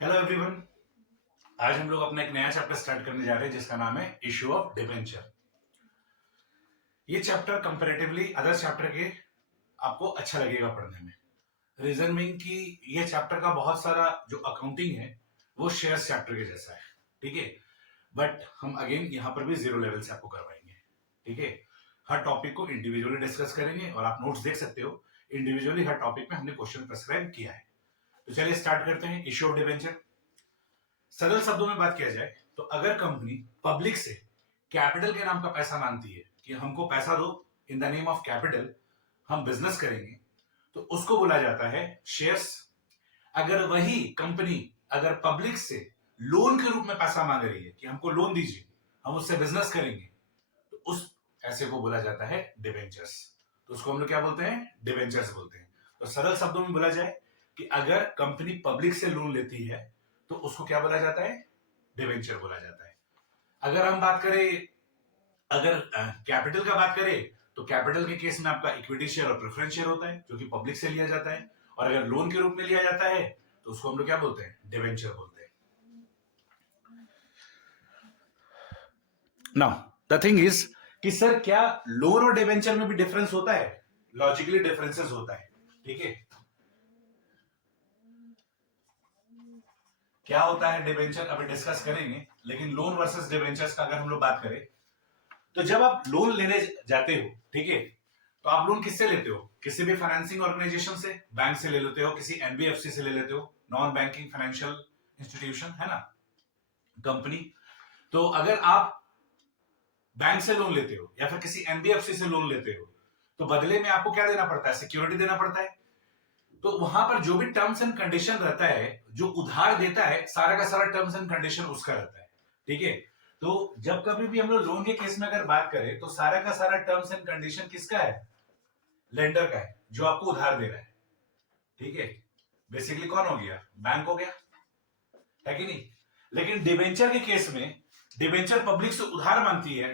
Hello everyone. आज हम लोग अपना एक नया चैप्टर स्टार्ट करने जा रहे हैं जिसका नाम है इश्यू ऑफ डिबेंचर। ये चैप्टर कंपैरेटिवली अदर चैप्टर के आपको अच्छा लगेगा पढ़ने में। रीजन मीन कि ये चैप्टर का बहुत सारा जो अकाउंटिंग है वो शेयर्स चैप्टर के जैसा है, ठीक है। बट हम अगेन यहाँ पर भी जीरो लेवल से आपको करवाएंगे, ठीक है। हर टॉपिक को इंडिविजुअली डिस्कस करेंगे और आप नोट्स देख सकते हो इंडिविजुअली हर टॉपिक में हमने क्वेश्चन प्रिस्क्राइब किया है। तो चलिए स्टार्ट करते हैं इश्यू ऑफ डिबेंचर। सरल शब्दों में बात किया जाए तो अगर कंपनी पब्लिक से कैपिटल के नाम का पैसा मांगती है कि हमको पैसा दो, in the name of capital हम बिजनेस करेंगे, तो उसको बोला जाता है शेयर्स। अगर वही कंपनी अगर पब्लिक से लोन के रूप में पैसा मांग रही है कि हमको लोन दीजिए, हम उससे बिजनेस करेंगे, तो उस ऐसे को बोला जाता है डिबेंचर्स। तो उसको हम लोग क्या बोलते हैं? डिबेंचर्स बोलते हैं। तो सरल शब्दों में बोला जाए कि अगर कंपनी पब्लिक से लोन लेती है तो उसको क्या बोला जाता है? डिबेंचर बोला जाता है। अगर हम बात करें, अगर कैपिटल का बात करें तो कैपिटल के केस में आपका इक्विटी शेयर और प्रेफरेंस शेयर होता है जो कि पब्लिक से लिया जाता है, और अगर लोन के रूप में लिया जाता है तो उसको हम लोग क्या बोलते हैं? डिबेंचर बोलते हैं। नाउ द थिंग इज कि सर क्या लोन और डिबेंचर में भी डिफरेंस होता है? लॉजिकली डिफरेंसेस होता है, ठीक है। क्या होता है डिबेंचर अभी डिस्कस करेंगे, लेकिन लोन वर्सेस डिबेंचर्स का अगर हम लोग बात करें तो जब आप लोन लेने जाते हो, ठीक है, तो आप लोन किससे लेते हो? किसी भी फाइनेंसिंग ऑर्गेनाइजेशन से, बैंक से ले लेते हो, किसी एनबीएफसी से ले लेते हो, नॉन बैंकिंग फाइनेंशियल इंस्टीट्यूशन है ना, कंपनी। तो अगर आप बैंक से लोन लेते हो या फिर किसी एनबीएफसी से लोन लेते हो तो बदले में आपको क्या देना पड़ता है? सिक्योरिटी देना पड़ता है। तो वहां पर जो भी टर्म्स एंड कंडीशन रहता है, जो उधार देता है, सारा का सारा टर्म्स एंड कंडीशन उसका रहता है, ठीक है। तो जब कभी भी हम लोग लोन के केस में अगर बात करें तो सारा का सारा टर्म्स एंड कंडीशन किसका है? लेंडर का है, जो आपको उधार दे रहा है, ठीक है। बेसिकली कौन हो गया? बैंक हो गया, है कि नहीं। लेकिन डिबेंचर के केस में डिबेंचर पब्लिक से उधार मांगती है,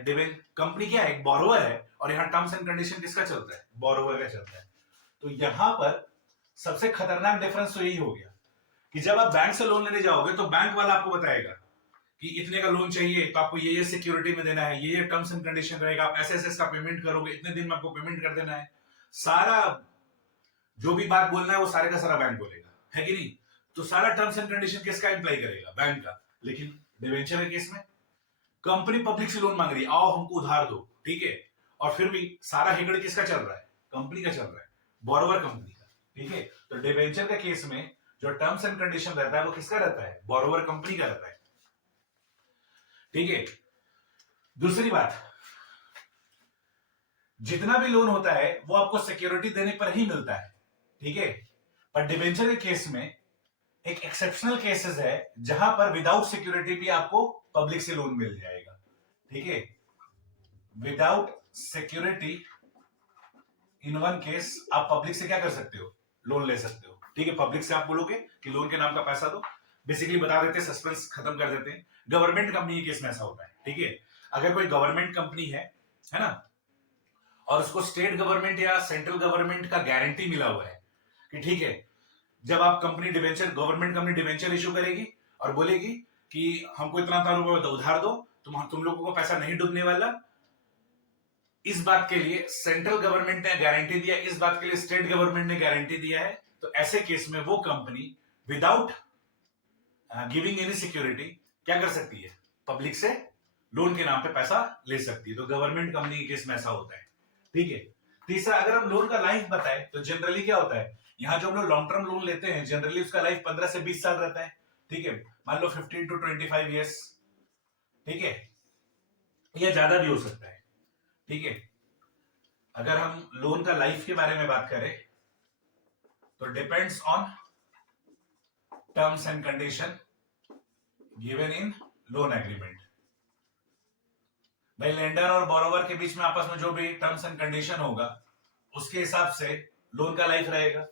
कंपनी क्या है? एक बोरोवर है, और यहां टर्म्स एंड कंडीशन किसका चलता है? बोरोवर का चलता है। तो यहां पर सबसे खतरनाक डिफरेंस तो यही हो गया कि जब आप बैंक से लोन लेने जाओगे तो बैंक वाला आपको बताएगा कि इतने का लोन चाहिए तो आपको ये सिक्योरिटी में देना है, ये टर्म्स एंड कंडीशन रहेगा, आप ऐसे ऐसे इसका पेमेंट करोगे, इतने दिन में आपको पेमेंट कर देना है। सारा जो भी बात बोलना है वो सारे का सारा बैंक बोलेगा, है कि नहीं। तो सारा टर्म्स एंड कंडीशन किसका इंप्लाई करेगा? बैंक का। लेकिन डिवेंचर के केस में कंपनी पब्लिक से लोन मांग रही है, आओ हमको उधार दो, ठीक है, और फिर भी सारा हेगड़ किसका चल रहा है? कंपनी का चल रहा है, बोरोवर कंपनी का, ठीक है। तो डिवेंचर के केस में जो टर्म्स एंड कंडीशन रहता है वो किसका रहता है? बोरोवर कंपनी का रहता है, ठीक है। दूसरी बात, जितना भी लोन होता है वो आपको सिक्योरिटी देने पर ही मिलता है, ठीक है। पर डिवेंचर के केस में एक एक्सेप्शनल केसेस है जहां पर विदाउट सिक्योरिटी भी आपको पब्लिक से लोन मिल जाएगा, ठीक है। Without security in one case आप पब्लिक से क्या कर सकते हो? लोन ले सकते हो, ठीक है। पब्लिक से आप बोलोगे कि लोन के नाम का पैसा दो, बेसिकली बता देते हैं, सस्पेंस खत्म कर देते हैं। गवर्नमेंट कंपनी के केस में ऐसा होता है, ठीक है। अगर कोई गवर्नमेंट कंपनी है ना, और उसको स्टेट गवर्नमेंट या सेंट्रल गवर्नमेंट का गारंटी मिला हुआ है कि ठीक है, जब आप company debenture, government company debenture issue करेगी और बोलेगी कि हमको इतना रुपए उधार दो, तुम लोगों को पैसा नहीं डूबने वाला, इस बात के लिए सेंट्रल गवर्नमेंट ने गारंटी दिया, इस बात के लिए स्टेट गवर्नमेंट ने गारंटी दिया है, तो ऐसे केस में वो company without giving any security क्या कर सकती है? पब्लिक से लोन के नाम पे पैसा ले सकती है। तो गवर्नमेंट कंपनी के केस में ऐसा होता है, ठीक है। तीसरा, अगर हम लोन का लाइफ बताएं तो जनरली क्या होता है, यहां जो हम लोग लॉन्ग टर्म लोन लेते हैं जनरली उसका लाइफ 15 से 20 साल रहता है, ठीक है। मान लो 15 to 25 ईयर्स, ठीक है, या ज्यादा भी हो सकता है, ठीक है। अगर हम लोन का लाइफ के बारे में बात करें तो depends on terms and condition given in loan agreement. भाई लेंडर और बोरोवर के बीच में आपस में जो भी टर्म्स एंड कंडीशन होगा उसके हिसाब से लोन का लाइफ रहेगा।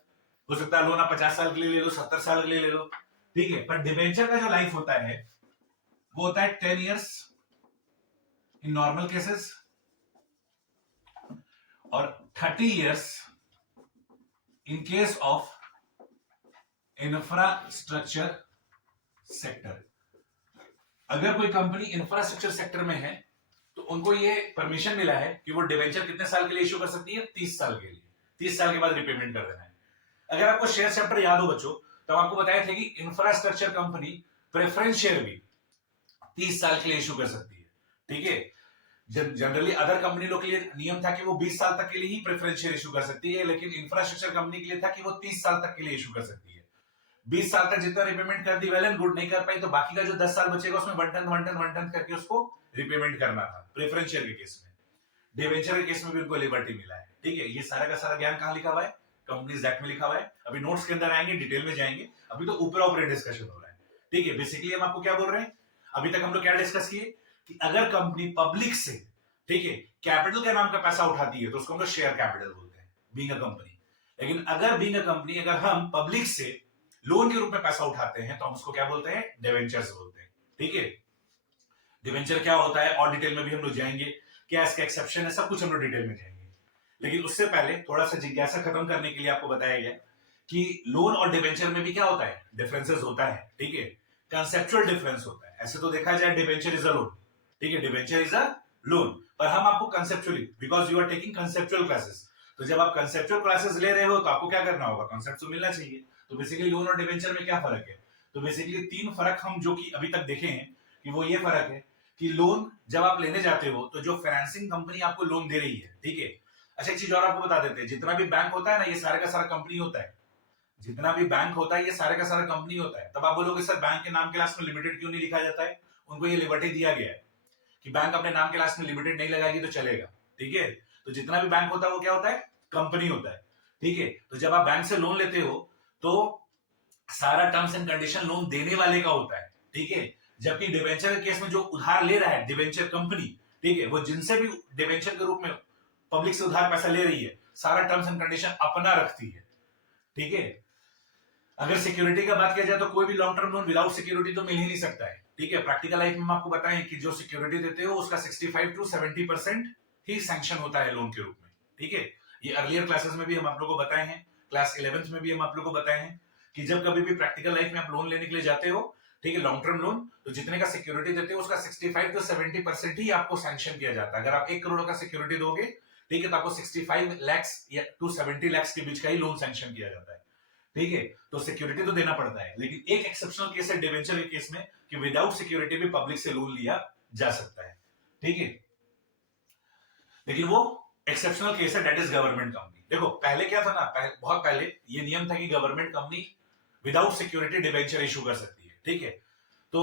हो सकता है लोन आप 50 साल के लिए ले लो, 70 साल के लिए ले लो, ठीक है। पर डिबेंचर का जो लाइफ होता है वो होता है 10 ईयर्स इन नॉर्मल केसेस और 30 years in case of infrastructure sector. अगर कोई कंपनी इंफ्रास्ट्रक्चर सेक्टर में है तो उनको ये परमिशन मिला है कि वो डिवेंचर कितने साल के लिए इशू कर सकती है, 30 साल के लिए। 30 साल के बाद रिपेमेंट कर देना है। अगर आपको शेयर चैप्टर याद हो बच्चों, तो आपको बताया था कि इंफ्रास्ट्रक्चर कंपनी प्रेफरेंस शेयर भी 30 साल के लिए इशू कर सकती है। ठीक है, जनरली अदर कंपनी लोग के लिए नियम था कि वो 20 साल तक के लिए ही प्रेफरेंस शेयर इशू कर सकती है, लेकिन इंफ्रास्ट्रक्चर कंपनी के लिए था कि वो 30 साल तक के लिए इशू कर सकती है। 20 साल तक जितना रिपेमेंट कर दी वेल एंड गुड, नहीं कर पाई तो बाकी का जो 10 साल बचेगा उसमें वन टन करके उसको रिपेमेंट करना था, प्रेफरेंस शेयर के केस में। डिवेंचर के केस में भी उनको लिबर्टी मिला है। ठीक है, ये सारा का सारा ज्ञान कहां लिखा हुआ है, कंपनीज एक्ट में लिखा हुआ है। अभी नोट्स के अंदर आएंगे, डिटेल में जाएंगे, अभी तो ऊपर ऊपर डिस्कशन हो रहा है। ठीक है, बेसिकली हम आपको क्या बोल रहे हैं, अभी तक हम लोग क्या डिस्कस किए कि अगर कंपनी पब्लिक से, ठीक है, कैपिटल के नाम का पैसा उठाती है तो उसको हम लोग शेयर कैपिटल बोलते हैं, बीइंग अ कंपनी। लेकिन अगर बीइंग अ कंपनी अगर हम पब्लिक से लोन के रूप में पैसा उठाते हैं तो हम उसको क्या बोलते हैं, डिवेंचर्स बोलते हैं। ठीक है, डिवेंचर क्या होता है और डिटेल में भी हम लोग जाएंगे, क्या इसका एक्सेप्शन है, सब कुछ हम लोग डिटेल में जाएंगे। लेकिन उससे पहले थोड़ा सा जिज्ञासा खत्म करने के लिए आपको बताया गया कि लोन और डिवेंचर में भी क्या होता है, डिफरेंसेस होता है। ठीक है, कंसेप्चुअल डिफरेंस होता है। ऐसे तो देखा जाए डिवेंचर इज अ लोन, ठीक है, डिवेंचर इज अ लोन, पर हम आपको conceptually, because you are taking conceptual classes, तो जब आप कंसेप्चुअल क्लासेस ले रहे हो तो आपको क्या करना होगा, कंसेप्ट तो मिलना चाहिए। तो बेसिकली लोन और डिवेंचर में क्या फर्क है, तो बेसिकली 3 फर्क हम जो कि अभी तक देखे हैं कि वो ये फर्क है कि लोन जब आप लेने जाते हो तो जो फाइनेंसिंग कंपनी आपको लोन दे रही है, ठीक है। अच्छा, एक चीज और आपको बता देते हैं, जितना भी बैंक होता है ना, ये सारे का सारा कंपनी होता है। जितना भी बैंक होता है ये सारे का सारा कंपनी होता है। तब आप बोलोगे सर बैंक के नाम के लास्ट में लिमिटेड क्यों नहीं लिखा जाता है, उनको ये लिबर्टी दिया गया है कि बैंक अपने नाम के लास्ट में लिमिटेड नहीं लगाएगी तो चलेगा। ठीक है, तो जितना भी बैंक होता है वो क्या होता है, कंपनी होता है। ठीक है, तो जब आप बैंक से लोन लेते हो तो सारा टर्म्स एंड कंडीशन लोन देने वाले का होता है। ठीक है, जबकि डिवेंचर के केस में जो उधार ले रहा है डिवेंचर कंपनी, ठीक है, वो जिनसे भी डिवेंचर के रूप में पब्लिक से उधार पैसा ले रही है, सारा टर्म्स एंड कंडीशन अपना रखती है। ठीक है, अगर सिक्योरिटी का बात किया जाए तो कोई भी long term loan without security तो मिल ही नहीं सकता है। ठीक है, प्रैक्टिकल लाइफ में हम आपको बताएं कि जो सिक्योरिटी देते हो उसका 65 to 70% ही सैंक्शन होता है लोन के रूप में। ठीक है, ये अर्लियर क्लासेस में भी हम आप लोगों को बताए हैं, क्लास 11th में भी हम आप लोगों को बताए हैं कि जब कभी भी प्रैक्टिकल लाइफ में आप लोन लेने के लिए जाते हो, ठीक है, लॉन्ग टर्म लोन, तो जितने का सिक्योरिटी देते हो उसका 65 to 70% ही आपको सैंक्शन किया जाता है। अगर आप 1 करोड़ का सिक्योरिटी दोगे, ठीक है, तो आपको 65 लाख या टू 70 लाख के बीच का ही लोन सैंक्शन किया जाता है। ठीक है, तो सिक्योरिटी तो देना पड़ता है, लेकिन एक एक्सेप्शनल केस है डिवेंचर के केस में कि विदाउट सिक्योरिटी भी पब्लिक से लोन लिया जा सकता है। ठीक है, लेकिन वो एक्सेप्शनल केस है, दैट इज गवर्नमेंट कंपनी। देखो पहले क्या था ना, बहुत पहले ये नियम था कि government company without security debenture issue कर सकती है। ठीक है, तो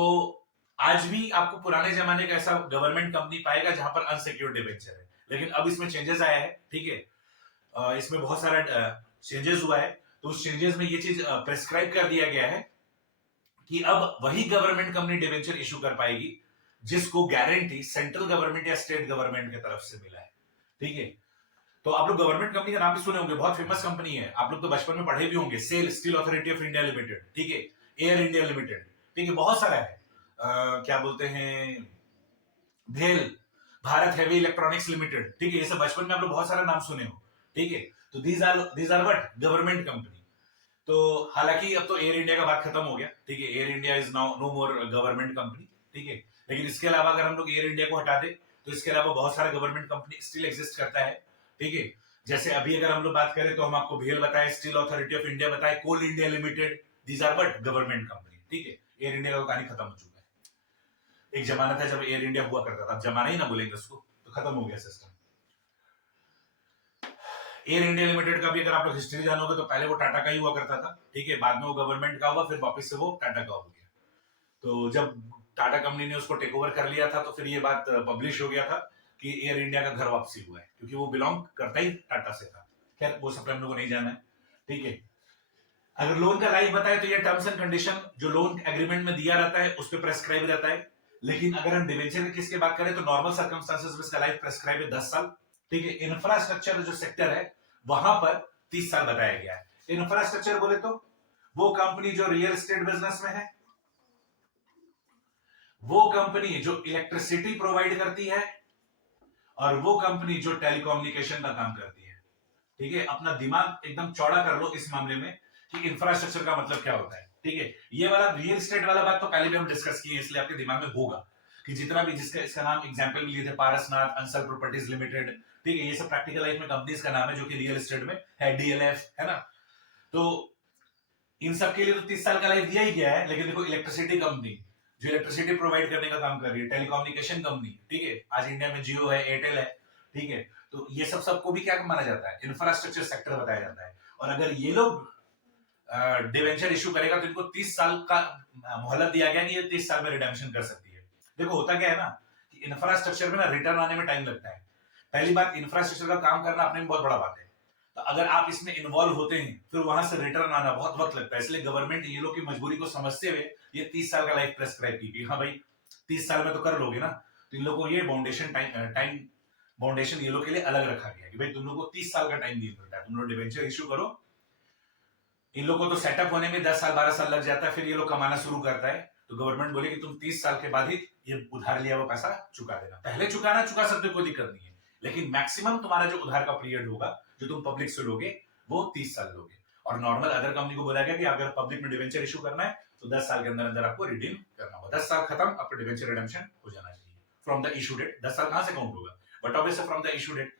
आज भी आपको पुराने जमाने का ऐसा गवर्नमेंट कंपनी पाएगा जहां पर अनसिक्योर्ड डिवेंचर है, लेकिन अब इसमें चेंजेस आया है। ठीक है, इसमें बहुत सारा चेंजेस हुआ है, तो उस चेंजेस में ये चीज प्रेस्क्राइब कर दिया गया है कि अब वही गवर्नमेंट कंपनी डिवेंचर इशू कर पाएगी जिसको गारंटी सेंट्रल गवर्नमेंट या स्टेट गवर्नमेंट की तरफ से मिला है। ठीक है, तो आप लोग गवर्नमेंट कंपनी का नाम भी सुने होंगे, बहुत फेमस कंपनी है, आप लोग तो बचपन में पढ़े भी होंगे, SAIL Steel Authority of India Limited, ठीक है, एयर इंडिया लिमिटेड, ठीक है, बहुत सारा है। क्या बोलते हैं, भेल, भारत हैवी इलेक्ट्रॉनिक्स लिमिटेड, ठीक है, ये सब बचपन में आप लोग बहुत सारा नाम सुने हो। ठीक है, तो these are what, government company. तो हालांकि अब तो एयर इंडिया का बात खत्म हो गया, ठीक है, Air India is now no more government company. ठीक है, लेकिन इसके अलावा अगर हम लोग एयर इंडिया को हटा दे तो इसके अलावा बहुत सारा गवर्नमेंट कंपनी स्टिल एग्जिस्ट करता है। ठीक है, जैसे अभी अगर हम लोग बात करें तो हम आपको भेल बताए, स्टील अथॉरिटी ऑफ इंडिया बताए, coal India limited, these are what, government company. ठीक है, एयर इंडिया का कहानी खत्म हो चुका है। एक जमाना था जब एयर इंडिया हुआ करता था, अब जमाना ही ना बोलेंगे उसको, तो खत्म हो गया सिस्टम। एयर इंडिया लिमिटेड का भी अगर आप लोग हिस्ट्री जानोगे तो पहले वो टाटा का ही हुआ करता था। ठीक है, बाद में वो गवर्नमेंट का हुआ, फिर वापस से वो टाटा का हो गया। तो जब टाटा कंपनी ने उसको टेक ओवर कर लिया था तो फिर ये बात पब्लिश हो गया था कि एयर इंडिया का घर वापसी हुआ है, क्योंकि वो बिलोंग करता ही टाटा से था। खैर वो सब हम लोगों को नहीं जाना है। ठीक है, अगर लोन का लाइफ बताए तो ये टर्म्स एंड कंडीशन जो लोन एग्रीमेंट में दिया रहता है उस पर प्रेस्क्राइब रहता है। लेकिन अगर हम डिवेंचर की किसकी बात करें तो नॉर्मल सर्कमस्टांसेस में इसका लाइफ प्रेस्क्राइब है 10 साल। ठीक है, इंफ्रास्ट्रक्चर जो सेक्टर है वहां पर 30 साल बताया गया है। इंफ्रास्ट्रक्चर बोले तो वो कंपनी जो रियल एस्टेट बिजनेस में है, वो कंपनी जो इलेक्ट्रिसिटी प्रोवाइड करती है, और वो कंपनी जो टेलीकम्युनिकेशन का काम करती है। ठीक है, अपना दिमाग एकदम चौड़ा कर लो इस मामले में कि इंफ्रास्ट्रक्चर का मतलब क्या होता है। ठीक है, ये वाला रियल एस्टेट वाला बात तो पहले भी हम डिस्कस किए, इसलिए आपके दिमाग में होगा कि जितना भी जिसका इसका नाम एग्जांपल लिए थे, पारसनाथ, अंसल प्रॉपर्टीज लिमिटेड, ठीक है, ये सब प्रैक्टिकल लाइफ में कंपनीज का नाम है जो कि रियल एस्टेट में है, डीएलएफ है ना। तो इन सब के लिए तो 30 साल का लाइफ दिया ही गया है। लेकिन देखो इलेक्ट्रिसिटी कंपनी जो इलेक्ट्रिसिटी प्रोवाइड करने का काम कर रही है, टेलीकम्युनिकेशन कंपनी, ठीक है, आज इंडिया में जियो है, एयरटेल है, ठीक है, तो ये सब सबको भी क्या माना जाता है, इंफ्रास्ट्रक्चर सेक्टर बताया जाता है। और अगर ये लोग डिवेंचर इशू करेगा तो इनको 30 साल का मोहलत दिया गया कि ये 30 साल में रिडेम्पशन कर सकती है। देखो होता क्या है ना कि इंफ्रास्ट्रक्चर में ना रिटर्न आने में टाइम लगता है। पहली बात, इंफ्रास्ट्रक्चर का काम करना अपने में बहुत बड़ा बात है, तो अगर आप इसमें इन्वॉल्व होते हैं फिर वहां से रिटर्न आना बहुत वक्त लगता है। इसलिए गवर्नमेंट ये लोग की मजबूरी को समझते हुए ये 30 साल का लाइफ प्रेस्क्राइब की, हाँ भाई 30 साल में तो कर लोगे ना, तो इन लोगों को ये बाउंडेशन टाइम बाउंडेशन ये लोग के लिए अलग रखा गया कि भाई तुम लोग को 30 साल का टाइम दिया जाता है, तुम लोग डिवेंचर इशू करो। इन लोगों को तो सेटअप होने में 10 साल 12 साल लग जाता है, फिर ये लोग कमाना शुरू करता है, तो गवर्नमेंट बोले कि तुम 30 साल के बाद ही ये उधार लिया हुआ पैसा चुका देना। पहले चुका सकते, कोई दिक्कत नहीं है, लेकिन मैक्सिमम तुम्हारा जो उधार का पीरियड होगा जो तुम पब्लिक से लोगे वो 30 साल लोगे। और नॉर्मल अदर कंपनी को बोला गया कि अगर पब्लिक में डिवेंचर इशू करना है तो 10 साल के अंदर अंदर आपको रिडीम करना होगा। 10 साल खत्म, आपको डिवेंचर रिडेम्पशन हो जाना चाहिए फ्रॉम द इशू डेट। 10 साल कहां से काउंट होगा, but obviously from the issue date.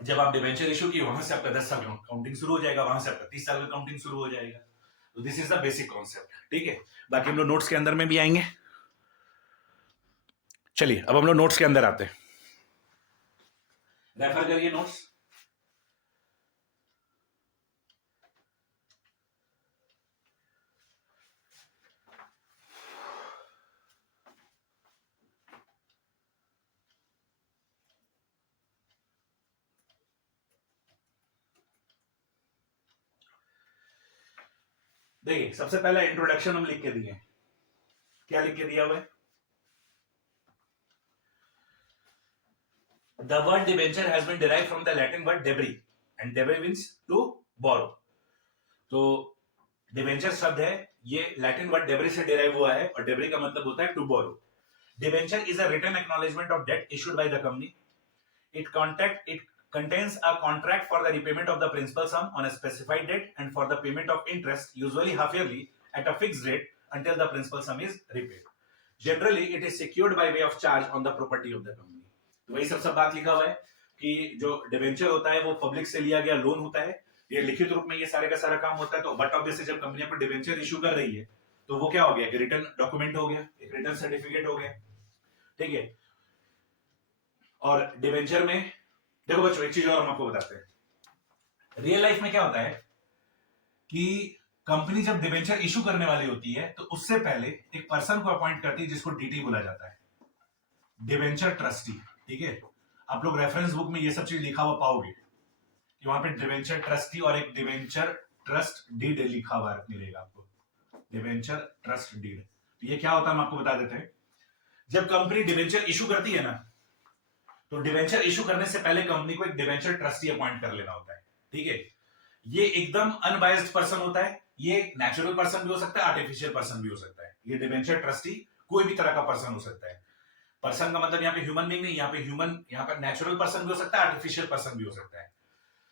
जब आप डिवेंचर इशू किए वहां से आपका 10 साल काउंटिंग शुरू हो जाएगा, वहां से आपका 30 साल का काउंटिंग शुरू हो जाएगा। तो this is the basic concept, ठीक है। बाकी हम लोग नोट्स के अंदर में भी आएंगे। चलिए अब हम लोग नोट्स के अंदर आते हैं, रेफर करिए नोट्स। देखिए सबसे पहला इंट्रोडक्शन हम लिख के दिए, क्या लिख के दिया हुआ है, the word debenture has been derived from the Latin word debris and debris means to borrow। तो डिवेंचर शब्द है, ये लैटिन वर्ड डेब्री से डिराइव हुआ है और डेब्री का मतलब होता है to borrow. Debenture is a written acknowledgement of debt issued by the company. It contains a contract for the repayment of the principal sum on a specified date and for the payment of interest, usually half yearly at a fixed rate until the principal sum is repaid. Generally, it is secured by way of charge on the property of the company। तो वही सब बात लिखा हुआ है कि जो debenture होता है वो पब्लिक से लिया गया लोन होता है, ये लिखित रूप में ये सारे का सारा काम होता है। तो बट ऑब्वियसली जब कंपनी पर डिवेंचर इशू कर रही है तो वो क्या हो गया कि रिटर्न डॉक्यूमेंट हो गया, एक रिटर्न सर्टिफिकेट हो गया, ठीक है। और डिवेंचर में देखो बच्चों एक चीज और हम आपको बताते हैं, रियल लाइफ में क्या होता है कि कंपनी जब डिवेंचर इशू करने वाली होती है तो उससे पहले एक पर्सन को अपॉइंट करती है जिसको डीटी बोला जाता है, डिवेंचर ट्रस्टी, ठीक है। आप लोग रेफरेंस बुक में ये सब चीज लिखा हुआ पाओगे कि वहां पे डिवेंचर ट्रस्टी और एक डिवेंचर ट्रस्ट डीड लिखा हुआ मिलेगा आपको, डिवेंचर ट्रस्ट डीड। तो ये क्या होता है हम आपको बता देते हैं। जब कंपनी डिवेंचर इशू करती है ना तो डिवेंचर इशू करने से पहले कंपनी को एक डिवेंचर ट्रस्टी अपॉइंट कर लेना होता है, ठीक है। ये एकदम अनबायस्ड पर्सन होता है, ये नेचुरल पर्सन भी हो सकता है, आर्टिफिशियल पर्सन भी हो सकता है। ये डिवेंचर ट्रस्टी कोई भी तरह का पर्सन हो सकता है। पर्सन का मतलब यहाँ पे ह्यूमन बीइंग नहीं, यहाँ पे नेचुरल पर्सन भी हो सकता है, आर्टिफिशियल पर्सन भी हो सकता है।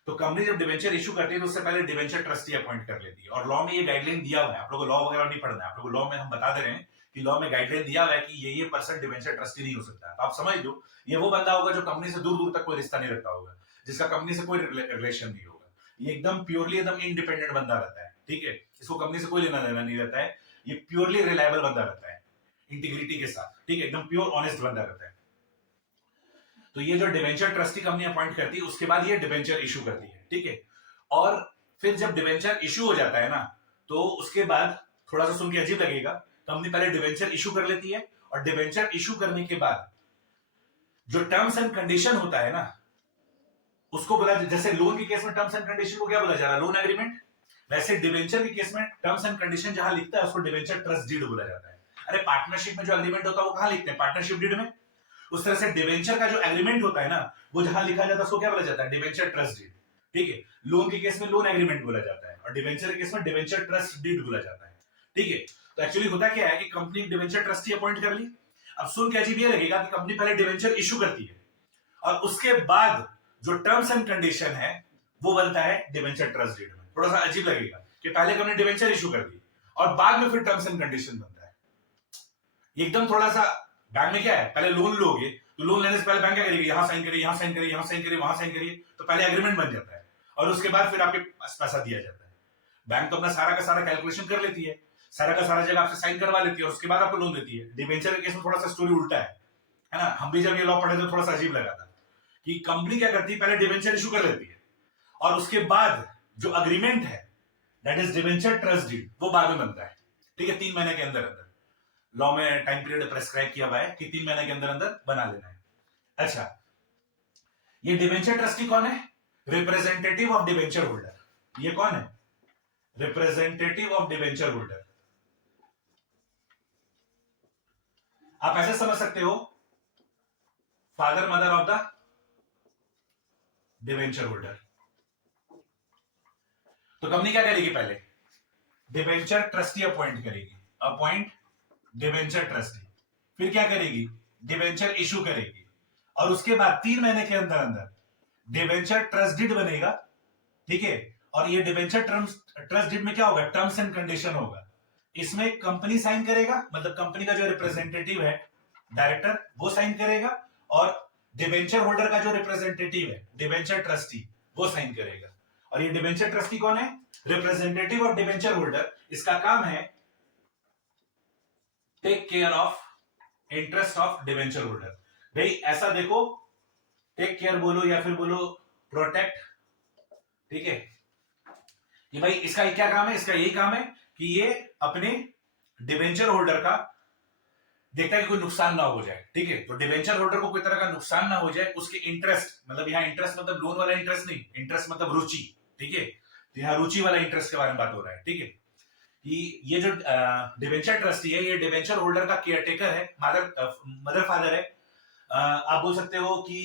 तो कंपनी जब डिवेंचर इशू करती है तो उससे पहले डिवेंचर ट्रस्टी अपॉइंट कर लेती है। और लॉ में ये गाइडलाइन दिया हुआ है, आप लोगों को लॉ वगैरह नहीं पढ़ना है, आप लोगों को लॉ में हम बता दे रहे हैं कि लॉ में गाइडलाइन दिया हुआ है कि ये पर्सन डिवेंचर ट्रस्टी नहीं हो सकता। तो आप समझ लो ये वो बंदा होगा जो कंपनी से दूर दूर तक कोई रिश्ता नहीं रखता होगा, जिसका कंपनी से कोई रिलेशन नहीं होगा। ये एकदम प्योरली एकदम इंडिपेंडेंट बंदा रहता है, ठीक है। इसको कंपनी से कोई लेना देना नहीं रहता है, ये प्योरली रिलायबल बंदा रहता है, इंटीग्रिटी के साथ, ठीक है, एकदम प्योर ऑनेस्ट बंदा रहता है। तो ये जो डिवेंचर ट्रस्टी कंपनी अपॉइंट करती है उसके बाद ये डिवेंचर इशू करती है, ठीक है। और फिर जब डिवेंचर इशू हो जाता है ना तो उसके बाद थोड़ा सा सुन के अजीब लगेगा, कंपनी पहले डिवेंचर इशू कर लेती है और डिवेंचर इशू करने के बाद जो टर्म्स एंड कंडीशन होता है ना उसको बोला, जैसे लोन के केस में टर्म्स एंड कंडीशन को क्या बोला जा रहा है, लोन एग्रीमेंट, वैसे डिवेंचर के केस में टर्म्स एंड कंडीशन जहां लिखता है उसको डिवेंचर ट्रस्ट डीड बोला जाता है। अरे पार्टनरशिप में जो एग्रीमेंट होता है वो कहां लिखते हैं, पार्टनरशिप डीड में। उस तरह से डिवेंचर का जो एग्रीमेंट होता है ना वो जहां लिखा जाता है उसको क्या बोला जाता है, डिवेंचर ट्रस्ट डीड, ठीक है। लोन के केस में लोन एग्रीमेंट बोला जाता है और डिवेंचर के केस में डिवेंचर ट्रस्ट डीड बोला जाता है, ठीक है। तो एक्चुअली होता क्या है कि कंपनी डिवेंचर ट्रस्टी अपॉइंट कर ली। अब सुन के अजीब ये लगेगा कि कंपनी पहले डिवेंचर इशू करती है और उसके बाद जो टर्म्स एंड कंडीशन है वो बनता है डिवेंचर ट्रस्ट डीड में। थोड़ा सा अजीब लगेगा कि पहले कंपनी डिवेंचर इशू कर दी और बाद में फिर टर्म्स एंड कंडीशन बनता है। एकदम थोड़ा सा बैंक में क्या है, पहले लोन लोगे तो लोन लेने से पहले बैंक क्या करेगी, यहां साइन करिए, यहां साइन करिए, यहां साइन करिए, वहां साइन करिए, तो पहले एग्रीमेंट बन जाता है और उसके बाद फिर आपके पास पैसा दिया जाता है। बैंक तो अपना सारा का सारा कैलकुलेशन कर लेती है, सारा का सारा जगह आपसे साइन करवा लेती है और उसके बाद आपको लोन देती है। डिबेंचर के केस में थोड़ा सा स्टोरी उल्टा है ना। हम भी जब ये लॉ पढ़े तो थोड़ा सा अजीब लगा था कि कंपनी क्या करती है, पहले डिबेंचर इशू कर लेती है और उसके बाद जो अग्रीमेंट है that is debenture trust deed, वो बाद में बनता है। ठीक है, 3 महीने के अंदर अंदर लॉ में टाइम पीरियड प्रेस्क्राइब किया हुआ है कि 3 महीने के अंदर अंदर बना लेना है। अच्छा, ये डिबेंचर ट्रस्टी कौन है? Representative of debenture holder. ये कौन है? Representative of debenture holder. आप ऐसे समझ सकते हो, father mother of the debenture holder. तो कंपनी क्या करेगी, पहले डिबेंचर ट्रस्टी अपॉइंट करेगी, अपॉइंट डिबेंचर ट्रस्टी। फिर क्या करेगी, डिबेंचर इशू करेगी और उसके बाद 3 महीने के अंदर अंदर डिबेंचर ट्रस्ट डीड बनेगा। ठीक है, और ये डिबेंचर ट्रस्ट डीड में क्या होगा, टर्म्स एंड कंडीशन होगा। इसमें कंपनी साइन करेगा, मतलब कंपनी का जो रिप्रेजेंटेटिव है डायरेक्टर, वो साइन करेगा और डिबेंचर होल्डर का जो रिप्रेजेंटेटिव है डिबेंचर ट्रस्टी, वो साइन करेगा। और ये डिबेंचर ट्रस्टी कौन है? Representative of debenture holder. इसका काम है take care of interest of debenture holder. भाई ऐसा देखो, टेक केयर बोलो या फिर बोलो प्रोटेक्ट। ठीक है, ये भाई इसका क्या काम है? इसका यही काम है कि ये अपने डिबेंचर होल्डर का देखता है कि कोई नुकसान ना हो जाए। ठीक है, तो डिबेंचर होल्डर को कोई तरह का नुकसान ना हो जाए, उसके इंटरेस्ट, मतलब यहाँ इंटरेस्ट मतलब लोन वाला इंटरेस्ट नहीं, इंटरेस्ट मतलब रुचि। ठीक है, तो यहाँ रुचि वाला इंटरेस्ट के बारे में बात हो रहा है। ठीक है, कि ये जो डिबेंचर ट्रस्टी है, ये डिबेंचर होल्डर का केयरटेकर है, मदर फादर है। आप बोल सकते हो कि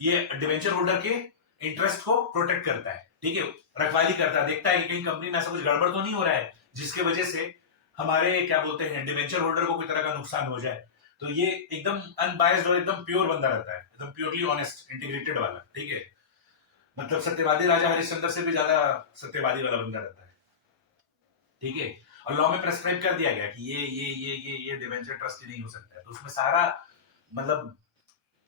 ये डिबेंचर होल्डर के इंटरेस्ट को प्रोटेक्ट करता है। ठीक है, रखवाली करता है, देखता है कि कहीं कंपनी में ऐसा कुछ गड़बड़ तो नहीं हो रहा है जिसके वजह से हमारे क्या बोलते हैं डिबेंचर होल्डर को कोई तरह का नुकसान हो जाए। तो ये एकदम अनबायस्ड और एकदम प्योर बंदा रहता है, एकदम प्योरली ऑनेस्ट, इंटीग्रेटेड वाला। ठीक है, मतलब सत्यवादी राजा हरिश्चंद्र से भी ज्यादा सत्यवादी वाला बंदा रहता है। ठीक है, और लॉ में प्रेस्क्राइब कर दिया गया कि ये डिबेंचर ट्रस्टी नहीं हो सकता है। तो उसमें सारा मतलब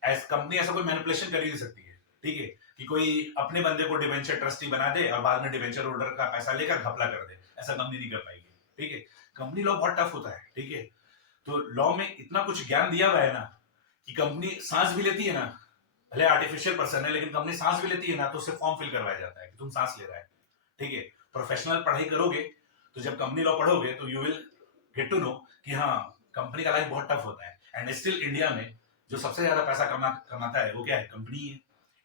कंपनी ऐसा कोई मैनिपुलेशन कर ही नहीं सकती है। ठीक है, कि कोई अपने बंदे को डिबेंचर ट्रस्टी बना दे और बाद में डिबेंचर होल्डर का पैसा लेकर घपला कर दे, ऐसा कंपनी नहीं कर पाएगी। ठीक है, कंपनी लॉ बहुत टफ होता है। ठीक है, तो लॉ में इतना कुछ ज्ञान दिया हुआ है ना कि कंपनी सांस भी लेती है ना, भले आर्टिफिशियल पर्सन है लेकिन कंपनी सांस भी लेती है ना, तो उससे फॉर्म फिल करवाया जाता है कि तुम सांस ले रहा है। ठीक है, प्रोफेशनल पढ़ाई करोगे तो जब कंपनी लॉ पढ़ोगे तो you will get to know कि हाँ, कंपनी का लाइफ बहुत टफ होता है। एंड स्टिल इंडिया में जो सबसे ज्यादा पैसा कमाता है वो क्या है, कंपनी है।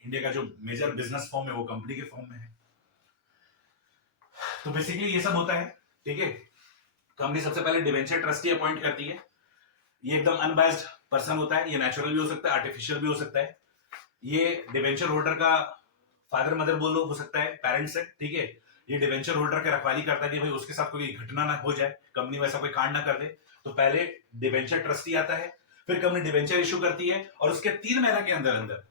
इंडिया का जो मेजर बिजनेस फॉर्म है वो कंपनी के फॉर्म में है। तो बेसिकली ये सब होता है। ठीक है, कंपनी सबसे पहले डिबेंचर ट्रस्टी अपॉइंट करती है। ये एकदम अनबायस्ड पर्सन होता है, ये नेचुरल भी हो सकता है, आर्टिफिशियल भी हो सकता है। ये डिबेंचर होल्डर का फादर मदर बोलो हो सकता है, पेरेंट्स है। ठीक है, ये डिबेंचर होल्डर की रखवाली करता है कि भाई उसके साथ कोई घटना ना हो जाए, कंपनी वैसा कोई कांड ना कर दे। तो पहले डिबेंचर ट्रस्टी आता है, फिर कंपनी डिबेंचर इशू करती है और उसके 3 महीने के अंदर अंदर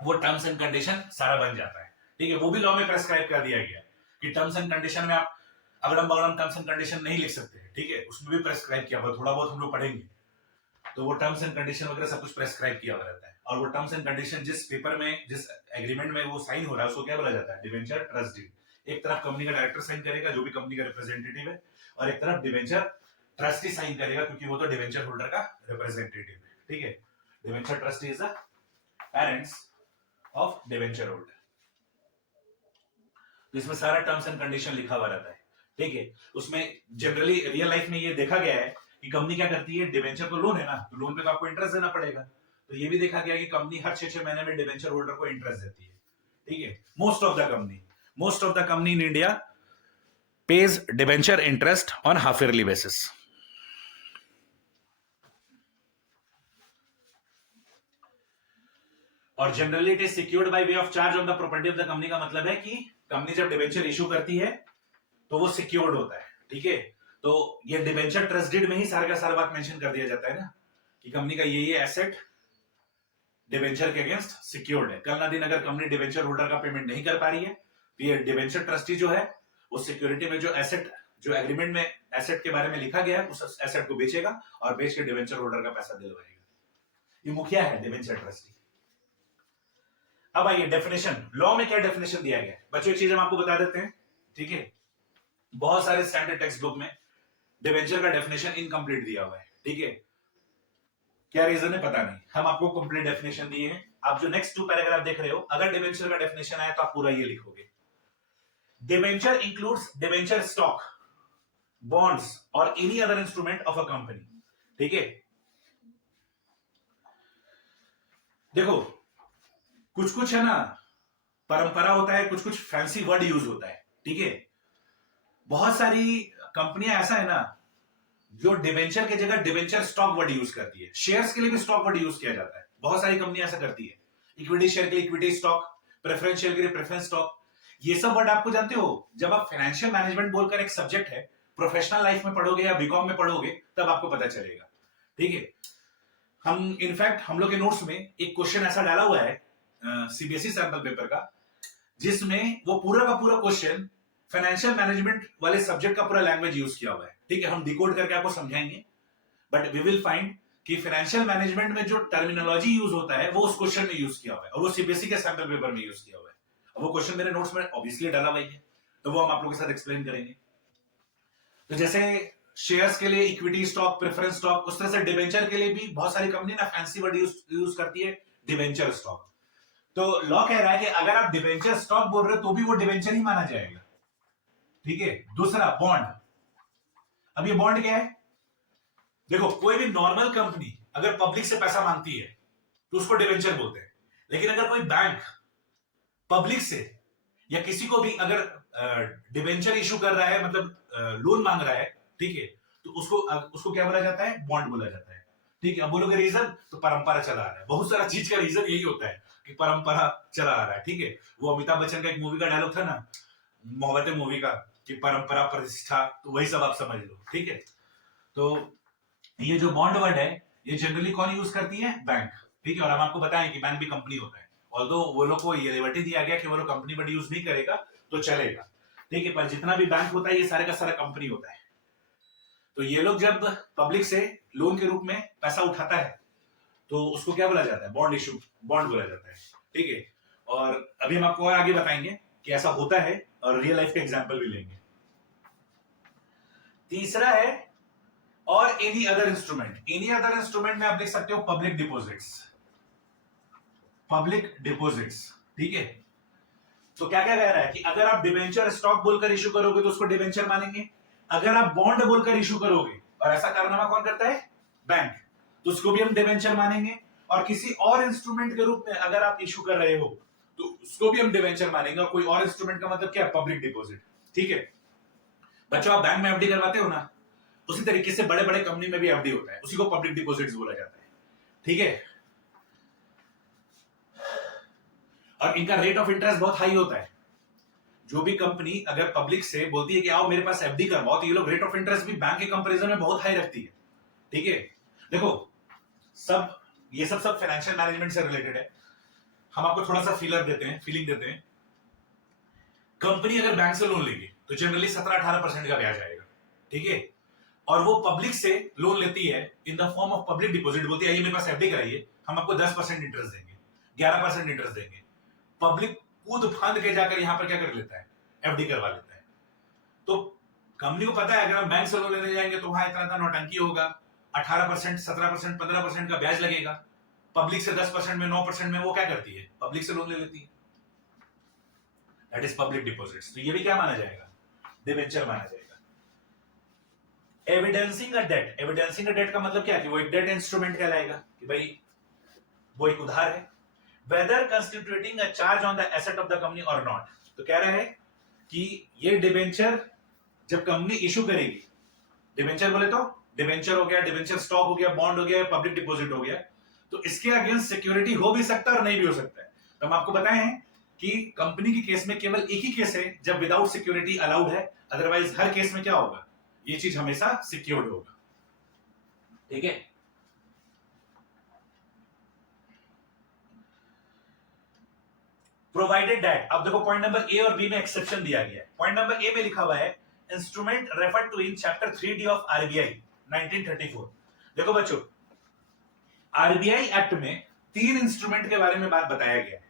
वो टर्म्स एंड कंडीशन सारा बन जाता है। ठीक है, वो भी लॉ में प्रेस्क्राइब कर दिया गया कि टर्म्स एंड कंडीशन में आप अगड़म बगड़म टर्म्स एंड कंडीशन नहीं लिख सकते। ठीक है, उसमें भी प्रेस्क्राइब किया हुआ, थोड़ा बहुत हम लोग पढ़ेंगे तो वो टर्म्स एंड कंडीशन वगैरह सब कुछ प्रेस्क्राइब किया हुआ रहता है। और वो टर्म्स एंड कंडीशन जिस पेपर में, जिस एग्रीमेंट में वो साइन हो रहा है उसको क्या बोला जाता है, डिबेंचर ट्रस्ट डीड। एक तरफ कंपनी का डायरेक्टर साइन करेगा जो भी कंपनी का रिप्रेजेंटेटिव है, और एक तरफ डिबेंचर ट्रस्टी साइन करेगा क्योंकि वो तो डिबेंचर होल्डर का रिप्रेजेंटेटिव है। ठीक है, debenture trustee is the parents of debenture holder. तो इसमें सारा टर्म्स एंड कंडीशन लिखा हुआ रहता है। ठीक है, उसमें जनरली रियल लाइफ में ये देखा गया है कि कंपनी क्या करती है, डिबेंचर तो लोन है ना, तो लोन पे तो आपको इंटरेस्ट देना पड़ेगा। तो ये भी देखा गया कि कंपनी हर 6-6 महीने में डिबेंचर होल्डर को इंटरेस्ट देती है। ठीक है, most of the company in India pays debenture interest on half yearly basis. और generally it is secured by way of charge on the property of the company. का मतलब है कि कंपनी जब डिबेंचर इशू करती है तो वो सिक्योर्ड होता है। ठीक है, तो ये डिबेंचर ट्रस्ट डीड में ही सारा का सारा बात मेंशन कर दिया जाता है ना कि कंपनी का ये एसेट डिबेंचर के अगेंस्ट सिक्योर्ड है। कल ना दिन अगर कंपनी डिबेंचर होल्डर का पेमेंट नहीं कर पा रही है तो ये डिबेंचर ट्रस्टी जो है वो सिक्योरिटी में जो एसेट, जो एग्रीमेंट में एसेट के बारे में लिखा गया है, उस एसेट को बेचेगा और बेच के डिवेंचर होल्डर का पैसा दिलवाएगा। ये मुखिया है डिवेंचर ट्रस्टी। अब आइए डेफिनेशन, लॉ में क्या डेफिनेशन दिया गया है बच्चों, एक चीज हम आपको बता देते हैं, ठीक है। बहुत सारे स्टैंडर्ड टेक्स्ट बुक में डिवेंचर का डेफिनेशन इनकम्प्लीट दिया हुआ है, ठीक है। क्या रीजन है पता नहीं, हम आपको कंप्लीट डेफिनेशन दिए हैं। आप जो नेक्स्ट 2 पैराग्राफ देख रहे हो, अगर डिवेंचर का डेफिनेशन आया तो आप पूरा ये लिखोगे। Debenture includes debenture stock, bonds और any other instrument of a company, ठीक है। देखो कुछ कुछ है ना परंपरा होता है, कुछ कुछ फैंसी वर्ड यूज होता है, ठीक है। बहुत सारी कंपनियां ऐसा है ना जो डिवेंचर की जगह डिवेंचर स्टॉक वर्ड यूज करती है। शेयर्स के लिए भी स्टॉक वर्ड यूज किया जाता है, बहुत सारी कंपनियां ऐसा करती है। इक्विटी शेयर के लिए इक्विटी स्टॉक, प्रेफरेंस शेयर के लिए प्रेफरेंस स्टॉक। ये सब वर्ड आपको जानते हो, जब आप फाइनेंशियल मैनेजमेंट बोलकर एक सब्जेक्ट है प्रोफेशनल लाइफ में पढ़ोगे या बीकॉम में पढ़ोगे तब आपको पता चलेगा, ठीक है। हम इनफैक्ट हम लोग के नोट्स में एक क्वेश्चन ऐसा डाला हुआ है सीबीएसई सैंपल पेपर का, जिसमें वो पूरा का पूरा क्वेश्चन फाइनेंशियल मैनेजमेंट वाले सब्जेक्ट का पूरा लैंग्वेज यूज किया हुआ है, ठीक है। हम डिकोड करके आपको समझाएंगे, बट वी विल फाइंड कि फाइनेंशियल मैनेजमेंट में जो टर्मिनोलॉजी यूज होता है वो उस क्वेश्चन में यूज किया हुआ है और वो सीबीएसई के सैंपल पेपर में यूज किया हुआ है। और वो क्वेश्चन मेरे नोट्स में ऑब्वियसली डाला हुआ है, तो वो हम आप लोगों के साथ एक्सप्लेन करेंगे। तो जैसे शेयर्स के लिए इक्विटी स्टॉक, प्रेफरेंस स्टॉक, उस तरह से डिवेंचर के लिए भी बहुत सारी कंपनी ना फैंसी वर्ड यूज करती है, डिवेंचर स्टॉक। तो लॉ कह रहा है कि अगर आप डिवेंचर स्टॉक बोल रहे हो तो भी वो डिवेंचर ही माना जाएगा, ठीक है। दूसरा बॉन्ड। अब ये बॉन्ड क्या है, देखो कोई भी नॉर्मल कंपनी अगर पब्लिक से पैसा मांगती है तो उसको डिवेंचर बोलते हैं, लेकिन अगर कोई बैंक पब्लिक से या किसी को भी अगर डिवेंचर इशू कर रहा है, मतलब लोन मांग रहा है, ठीक है, तो उसको क्या बोला जाता है, बॉन्ड बोला जाता है, ठीक है। अब बोलोगे रीजन, तो परंपरा चला आ रहा है, बहुत सारा चीज का रीजन यही होता है कि परंपरा चला आ रहा है, ठीक है। वो अमिताभ बच्चन का एक मूवी का डायलॉग था ना, मोहब्बतें मूवी का, कि परंपरा प्रतिष्ठा, तो वही सब आप समझ लो, ठीक है। तो ये जो बॉन्ड वर्ड है ये जनरली कौन यूज करती है, बैंक, ठीक है। और हम आपको बताएं कि बैंक भी कंपनी होता है, ऑल्दो वो लोग को ये लिबर्टी दिया गया कि वो लोग कंपनी वर्ड यूज नहीं करेगा तो चलेगा, ठीक है। पर जितना भी बैंक होता है ये सारे का सारा कंपनी होता है। तो ये लोग जब पब्लिक से लोन के रूप में पैसा उठाता है तो उसको क्या बोला जाता है, बॉन्ड इशू, बॉन्ड बोला जाता है, ठीक है। और अभी हम आपको और आगे बताएंगे कि ऐसा होता है और रियल लाइफ के एग्जांपल भी लेंगे। तीसरा है और any other instrument. Any other instrument में आप लिख सकते हो पब्लिक डिपॉजिट्स, पब्लिक डिपॉजिट्स, ठीक है। तो क्या क्या कह रहा है कि अगर आप डिवेंचर स्टॉक बोलकर इशू करोगे तो उसको डिवेंचर मानेंगे, अगर आप बॉन्ड बोलकर इशू करोगे, और ऐसा कारनामा कौन करता है, बैंक, तो उसको भी हम डिवेंचर मानेंगे। और किसी और इंस्ट्रूमेंट के रूप में अगर आप इशू कर रहे हो तो उसको भी हम डिवेंचर मानेंगे। और कोई और इंस्ट्रूमेंट का मतलब क्या है, पब्लिक डिपॉजिट, ठीक है। बच्चों आप बैंक में एफडी करवाते हो ना, उसी तरीके से बड़े बड़े कंपनी में भी एफडी होता है, उसी को पब्लिक डिपॉजिट्स बोला जाता है, ठीक है। और इनका रेट ऑफ इंटरेस्ट बहुत हाई होता है। जो भी कंपनी अगर पब्लिक से बोलती है कि आओ मेरे पास एफडी करवाओ, तो ये लोग रेट ऑफ इंटरेस्ट भी बैंक के कंपैरिजन में बहुत हाई रखती है, ठीक है। देखो सब ये सब फाइनेंशियल मैनेजमेंट से रिलेटेड है। हम आपको थोड़ा सा फीलिंग देते हैं। कंपनी अगर बैंक से लोन लेगी तो जनरली 17-18% का ब्याज आएगा, ठीक है। और वो पब्लिक से लोन लेती है in the form of public deposit, बोलती है आइए मेरे पास एफडी कराइए, हम आपको 10% इंटरेस्ट देंगे, 11% इंटरेस्ट देंगे। पब्लिक कूद फांद के जाकर यहां पर क्या कर लेता है, एफडी करवा लेता है। तो कंपनी को पता है अगर हम बैंक से लोन लेने जाएंगे तो वहां इतना नौटंकी होगा, 18%, 17%, 15% का ब्याज लगेगा। पब्लिक से 10% में, 9% में वो क्या करती है, पब्लिक से लोन ले लेती है, दैट इज पब्लिक डिपॉजिट्स। तो ये भी क्या माना जाएगा, डिबेंचर माना जाएगा। Evidencing a date, evidencing a date का मतलब क्या है कि वो एक डेट इंस्ट्रूमेंट कहलाएगा, कि भाई वो एक उधार है। Whether constituting a charge on the asset of the company और नॉट, तो कह रहा है कि ये डिबेंचर जब कंपनी इशू करेगी, डिबेंचर बोले तो डिबेंचर हो गया, डिबेंचर स्टॉक हो गया, बॉन्ड हो गया, पब्लिक डिपॉजिट हो गया, तो इसके अगेंस्ट सिक्योरिटी हो भी सकता है और नहीं भी हो सकता है। तो हम आपको बताए हैं कि कंपनी के केस में केवल एक ही केस है जब विदाउट सिक्योरिटी अलाउड है, अदरवाइज हर केस में क्या होगा, ये चीज हमेशा सिक्योर्ड होगा, ठीक है। प्रोवाइडेड दैट, अब देखो पॉइंट नंबर ए और बी में एक्सेप्शन दिया गया है। पॉइंट नंबर ए में लिखा हुआ है instrument refer to in chapter 3D of RBI 1934। देखो बच्चों, आरबीआई एक्ट में 3 इंस्ट्रूमेंट के बारे में बात बताया गया है।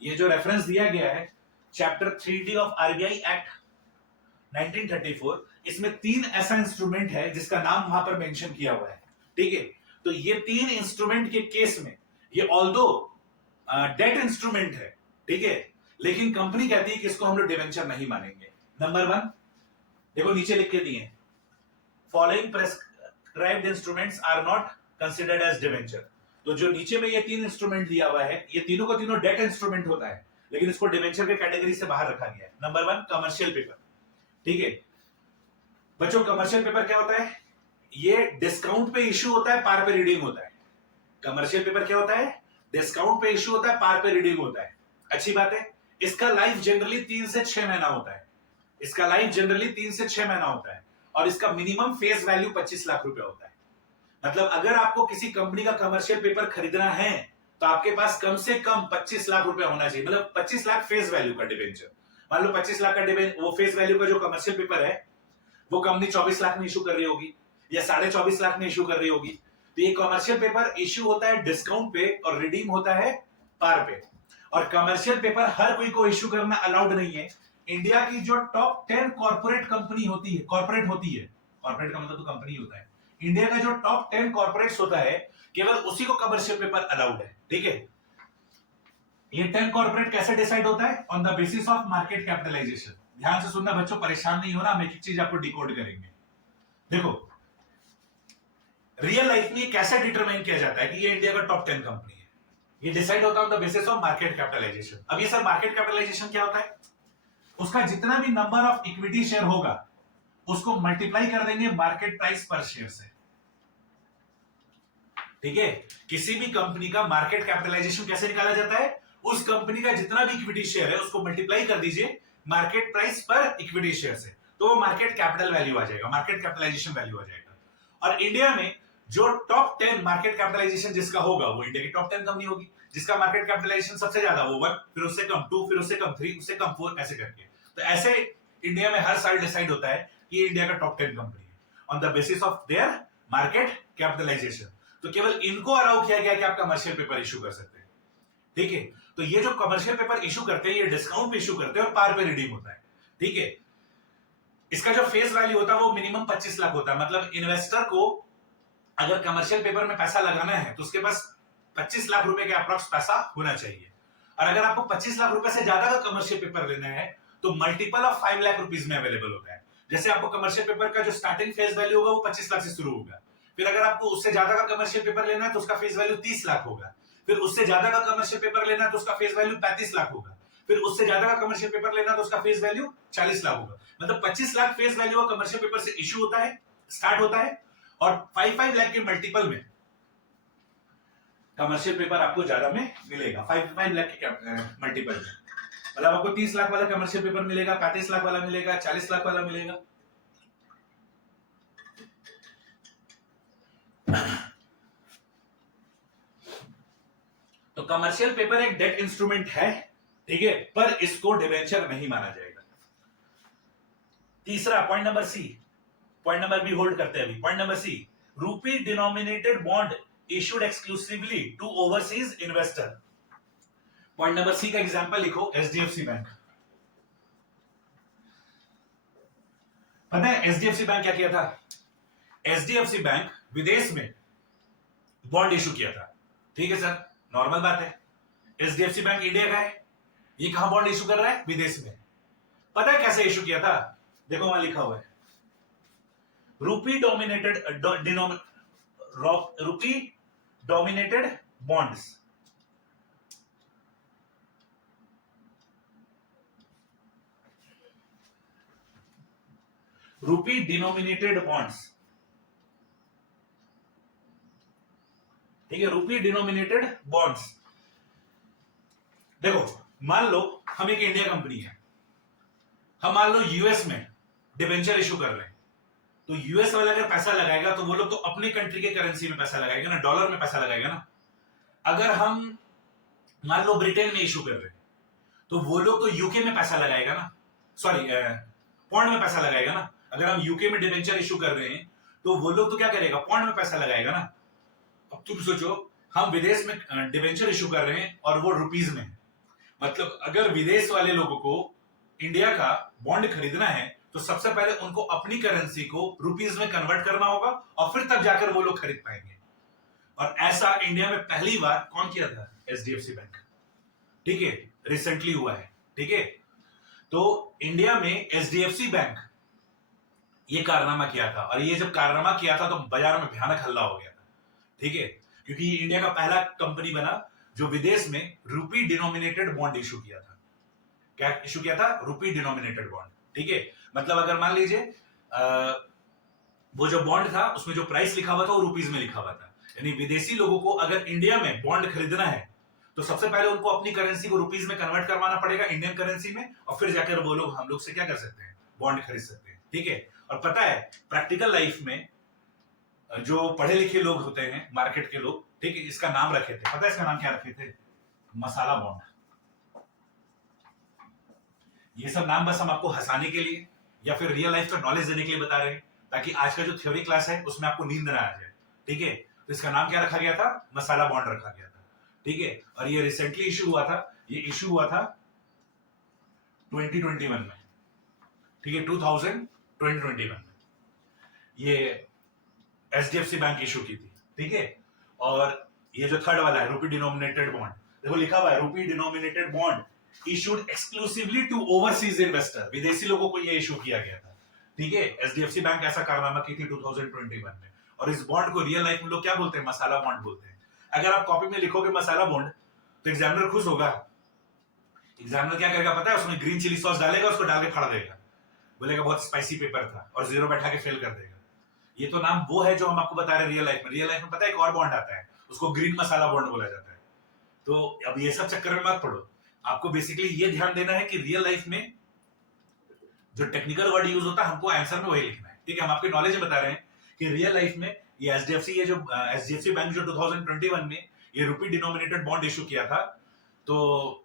ये जो रेफरेंस दिया गया है chapter 3D of RBI act 1934, इसमें 3 ऐसा इंस्ट्रूमेंट है जिसका नाम वहां पर मेंशन किया हुआ है, ठीक है। तो ये 3 इंस्ट्रूमेंट के केस में ये ऑल्दो डेट इंस्ट्रूमेंट है, ठीक है, लेकिन कंपनी कहती है कि इसको हम लोग डिवेंचर नहीं मानेंगे। नंबर 1 देखो नीचे लिख के दिए, following prescribed instruments are not considered as debenture. तो जो नीचे में ये 3 इंस्ट्रूमेंट दिया हुआ है, ये तीनों को तीनों डेट इंस्ट्रूमेंट होता है, लेकिन इसको डिवेंचर के कैटेगरी से बाहर रखा गया है। नंबर 1 कमर्शियल पेपर, ठीक है बच्चों। कमर्शियल पेपर क्या होता है? ये डिस्काउंट पे इश्यू होता है, पार पे रीडिंग होता है। कमर्शियल पेपर क्या होता है? डिस्काउंट पे इश्यू होता है, पार पे रीडिंग होता है। अच्छी बात है। इसका लाइफ जनरली 3 से 6 महीना होता है। इसका लाइफ जनरली 3 से 6 महीना होता है और इसका मिनिमम फेस वैल्यू 25 लाख रुपए होता है। मतलब अगर आपको किसी कंपनी का कमर्शियल पेपर खरीदना है तो आपके पास कम से कम 25 लाख रुपए होना चाहिए, मतलब 25 लाख फेस वैल्यू का डिबेंचर। मान लो 25 लाख का वो फेस वैल्यू का जो कमर्शियल पेपर है वो कंपनी 24 लाख में इशू कर रही होगी या 24.5 लाख में इशू कर रही होगी। तो ये कमर्शियल पेपर इशू होता है डिस्काउंट पे और रिडीम होता है पार पे। और कमर्शियल पेपर हर कोई को इशू करना अलाउड नहीं है। इंडिया की जो टॉप 10 कॉर्पोरेट कंपनी होती है, कॉर्पोरेट होती है, कॉर्पोरेट का मतलब तो कंपनी होता है, इंडिया का जो टॉप 10 कॉर्पोरेट्स होता है केवल उसी को कमर्शियल पेपर अलाउड है, ठीक है। ये 10 कॉर्पोरेट कैसे डिसाइड होता है? On the basis of market capitalisation. ध्यान से सुनना बच्चों, परेशान नहीं होना, हम एक एक चीज आपको डिकोड करेंगे। देखो रियल लाइफ में कैसे डिटरमाइन किया जाता है कि ये इंडिया का टॉप 10 कंपनी है? ये डिसाइड होता है on the basis of market capitalisation. अब ये सर मार्केट कैपिटलाइजेशन क्या होता है? उसका जितना भी नंबर ऑफ इक्विटी शेयर होगा उसको मल्टीप्लाई कर देंगे मार्केट प्राइस पर शेयर से, ठीक है। किसी भी कंपनी का मार्केट कैपिटलाइजेशन कैसे निकाला जाता है? उस कंपनी का जितना भी इक्विटी शेयर है उसको मल्टीप्लाई कर दीजिए मार्केट प्राइस पर इक्विटी शेयर से, तो वो मार्केट कैपिटल वैल्यू आ जाएगा, मार्केट कैपिटलाइजेशन वैल्यू आ जाएगा। और इंडिया में जो टॉप 10 मार्केट कैपिटलाइजेशन जिसका होगा वो इंडिया की टॉप 10 कंपनी होगी, जिसका मार्केट कैपिटलाइजेशन सबसे ज्यादा वो 1, फिर उससे कम 2, फिर उससे कम 3, उससे कम 4, ऐसे करके। तो ऐसे इंडिया में हर साल डिसाइड होता है कि ये इंडिया का टॉप 10 कंपनी है on the basis of their market capitalisation. तो केवल इनको अलाउ किया गया कि आप कमर्शियल पेपर इशू कर सकते हैं, ठीक है। तो ये जो कमर्शियल पेपर इशू करते हैं ये डिस्काउंट पे इशू करते हैं और पार पे रिडीम होता है, ठीक है। इसका जो फेस वैल्यू होता है वो मिनिमम 25 लाख होता है। मतलब इन्वेस्टर को अगर कमर्शियल पेपर में पैसा लगाना है तो उसके पास 25 लाख रुपए के अप्रॉक्स पैसा होना चाहिए। और अगर आपको 25 लाख रुपए से ज्यादा का कमर्शियल पेपर लेना है तो मल्टीपल ऑफ 5 लाख रुपीज में अवेलेबल होता है। जैसे आपको कमर्शियल पेपर का जो स्टार्टिंग फेस वैल्यू होगा वो 25 लाख से शुरू होगा, फिर अगर आपको उससे ज्यादा का कमर्शियल पेपर लेना है तो उसका फेस वैल्यू 30 लाख होगा, फिर उससे ज्यादा का कमर्शियल पेपर लेना है तो उसका फेस वैल्यू 35 लाख होगा, फिर उससे ज्यादा का कमर्शियल पेपर लेना है तो उसका फेस वैल्यू 40 लाख होगा। मतलब 25 लाख फेस वैल्यू का कमर्शियल पेपर से इश्यू होता है, स्टार्ट होता है, और 5 लाख के मल्टीपल में कमर्शियल पेपर आपको ज्यादा में मिलेगा। 5 लाख के मल्टीपल में मतलब आपको 30 लाख वाला कमर्शियल पेपर मिलेगा, 35 लाख वाला मिलेगा, 40 लाख वाला मिलेगा। तो कमर्शियल पेपर एक डेट इंस्ट्रूमेंट है, ठीक है, पर इसको डिवेंचर नहीं माना जाएगा। तीसरा point number C, point number B hold करते हैं अभी। Point number C, rupee denominated bond issued exclusively to overseas investor. Point number C का एग्जांपल लिखो, एचडीएफसी बैंक। पता है एचडीएफसी बैंक क्या किया था? एचडीएफसी बैंक विदेश में बॉन्ड इशू किया था, ठीक है सर, नॉर्मल बात है। एचडीएफसी बैंक इंडिया का है, ये कहां बॉन्ड इशू कर रहा है? विदेश में। पता है कैसे इशू किया था? देखो वहां लिखा हुआ है, रूपी डोमिनेटेड बॉन्ड्स। रूपी डिनोमिनेटेड बॉन्ड्स, ठीक है, रूपी डिनोमिनेटेड बॉन्ड्स। देखो मान लो हम एक इंडिया कंपनी है, हम मान लो यूएस में डिवेंचर इशू कर रहे हैं, तो यूएस वाला अगर पैसा लगाएगा तो वो लोग तो अपने कंट्री के करेंसी में पैसा लगाएगा ना, डॉलर में पैसा लगाएगा ना। अगर हम मान लो ब्रिटेन में इशू कर रहे हैं तो वो लोग तो यूके में पैसा लगाएगा ना, सॉरी पॉन्ड में पैसा लगाएगा ना। अगर हम यूके में डिवेंचर इशू कर रहे हैं तो वो लोग तो क्या करेगा, पॉन्ड में पैसा लगाएगा ना। अब तुम सोचो, हम विदेश में डिवेंचर इशू कर रहे हैं और वो रुपीज में है। मतलब अगर विदेश वाले लोगों को इंडिया का बॉन्ड खरीदना है तो सबसे पहले उनको अपनी करेंसी को रुपीज में कन्वर्ट करना होगा और फिर तब जाकर वो लोग खरीद पाएंगे। और ऐसा इंडिया में पहली बार कौन किया था, एचडीएफसी बैंक, ठीक है, रिसेंटली हुआ है, ठीक है। तो इंडिया में एचडीएफसी बैंक ये कारनामा किया था, और ये जब कारनामा किया था तो बाजार में भयानक हल्ला हो गया था, ठीक है, क्योंकि ये इंडिया का पहला कंपनी बना जो विदेश में रूपी डिनोमिनेटेड बॉन्ड इशू किया था। क्या इशू किया था, रूपी डिनोमिनेटेड बॉन्ड, ठीक है। मतलब अगर मान लीजिए वो जो बॉन्ड था उसमें जो प्राइस लिखा हुआ था वो रुपीज में लिखा हुआ था, यानी विदेशी लोगों को अगर इंडिया में बॉन्ड खरीदना है तो सबसे पहले उनको अपनी करेंसी को रुपीज में कन्वर्ट करवाना पड़ेगा, इंडियन करेंसी में, और फिर जाकर वो लोग हम लोग से क्या कर सकते हैं, बॉन्ड खरीद सकते हैं, ठीक है। और पता है प्रैक्टिकल लाइफ में जो पढ़े लिखे लोग होते हैं, मार्केट के लोग, ठीक है, इसका नाम रखे थे, पता है इसका नाम क्या रखे थे, मसाला बॉन्ड। ये सब नाम बस हम आपको हंसाने के लिए या फिर रियल लाइफ का नॉलेज देने के लिए बता रहे हैं, ताकि आज का जो थ्योरी क्लास है उसमें आपको नींद ना आ जाए, ठीक है। तो इसका नाम क्या रखा गया था, मसाला बॉन्ड रखा गया था, ठीक है। और ये रिसेंटली इशू हुआ था, ये इशू हुआ था 2021 में, ठीक है, 2021 में ये एचडीएफसी बैंक इशू की थी, ठीक है। और ये जो थर्ड वाला है रूपी डिनोमिनेटेड बॉन्ड, देखो लिखा हुआ है rupee denominated bond issued exclusively to overseas investor, विदेशी लोगों को ये इशू किया गया था, ठीक है। एचडीएफसी बैंक ऐसा कारनामा की थी 2021 में। और इस बॉन्ड को रियल लाइफ में लोग क्या बोलते हैं, मसाला बॉन्ड बोलते हैं। अगर आप कॉपी में लिखोगे मसाला बॉन्ड तो एग्जामिनर खुश होगा। एग्जामिनर क्या करेगा पता है, उसमें ग्रीन चिली सॉस डालेगा, उसको डाल के फाड़ देगा, बोलेगा बहुत स्पाइसी पेपर था, और जीरो बैठा के फेल कर देगा। ये तो नाम वो है जो हम आपको बता रहे हैं रियल लाइफ में। रियल लाइफ में पता है एक और बॉन्ड आता है, उसको ग्रीन मसाला बॉन्ड बोला जाता है। तो अब ये सब चक्कर में मत पड़ो, आपको बेसिकली ये ध्यान देना है कि रियल लाइफ में जो टेक्निकल वर्ड यूज होता है हमको आंसर में वही लिखना है, ठीक है। हम आपके नॉलेज में बता रहे हैं कि रियल लाइफ में ये एचडीएफसी बैंक जो 2021 में ये रूपी डिनोमिनेटेड बॉन्ड इशू किया था, तो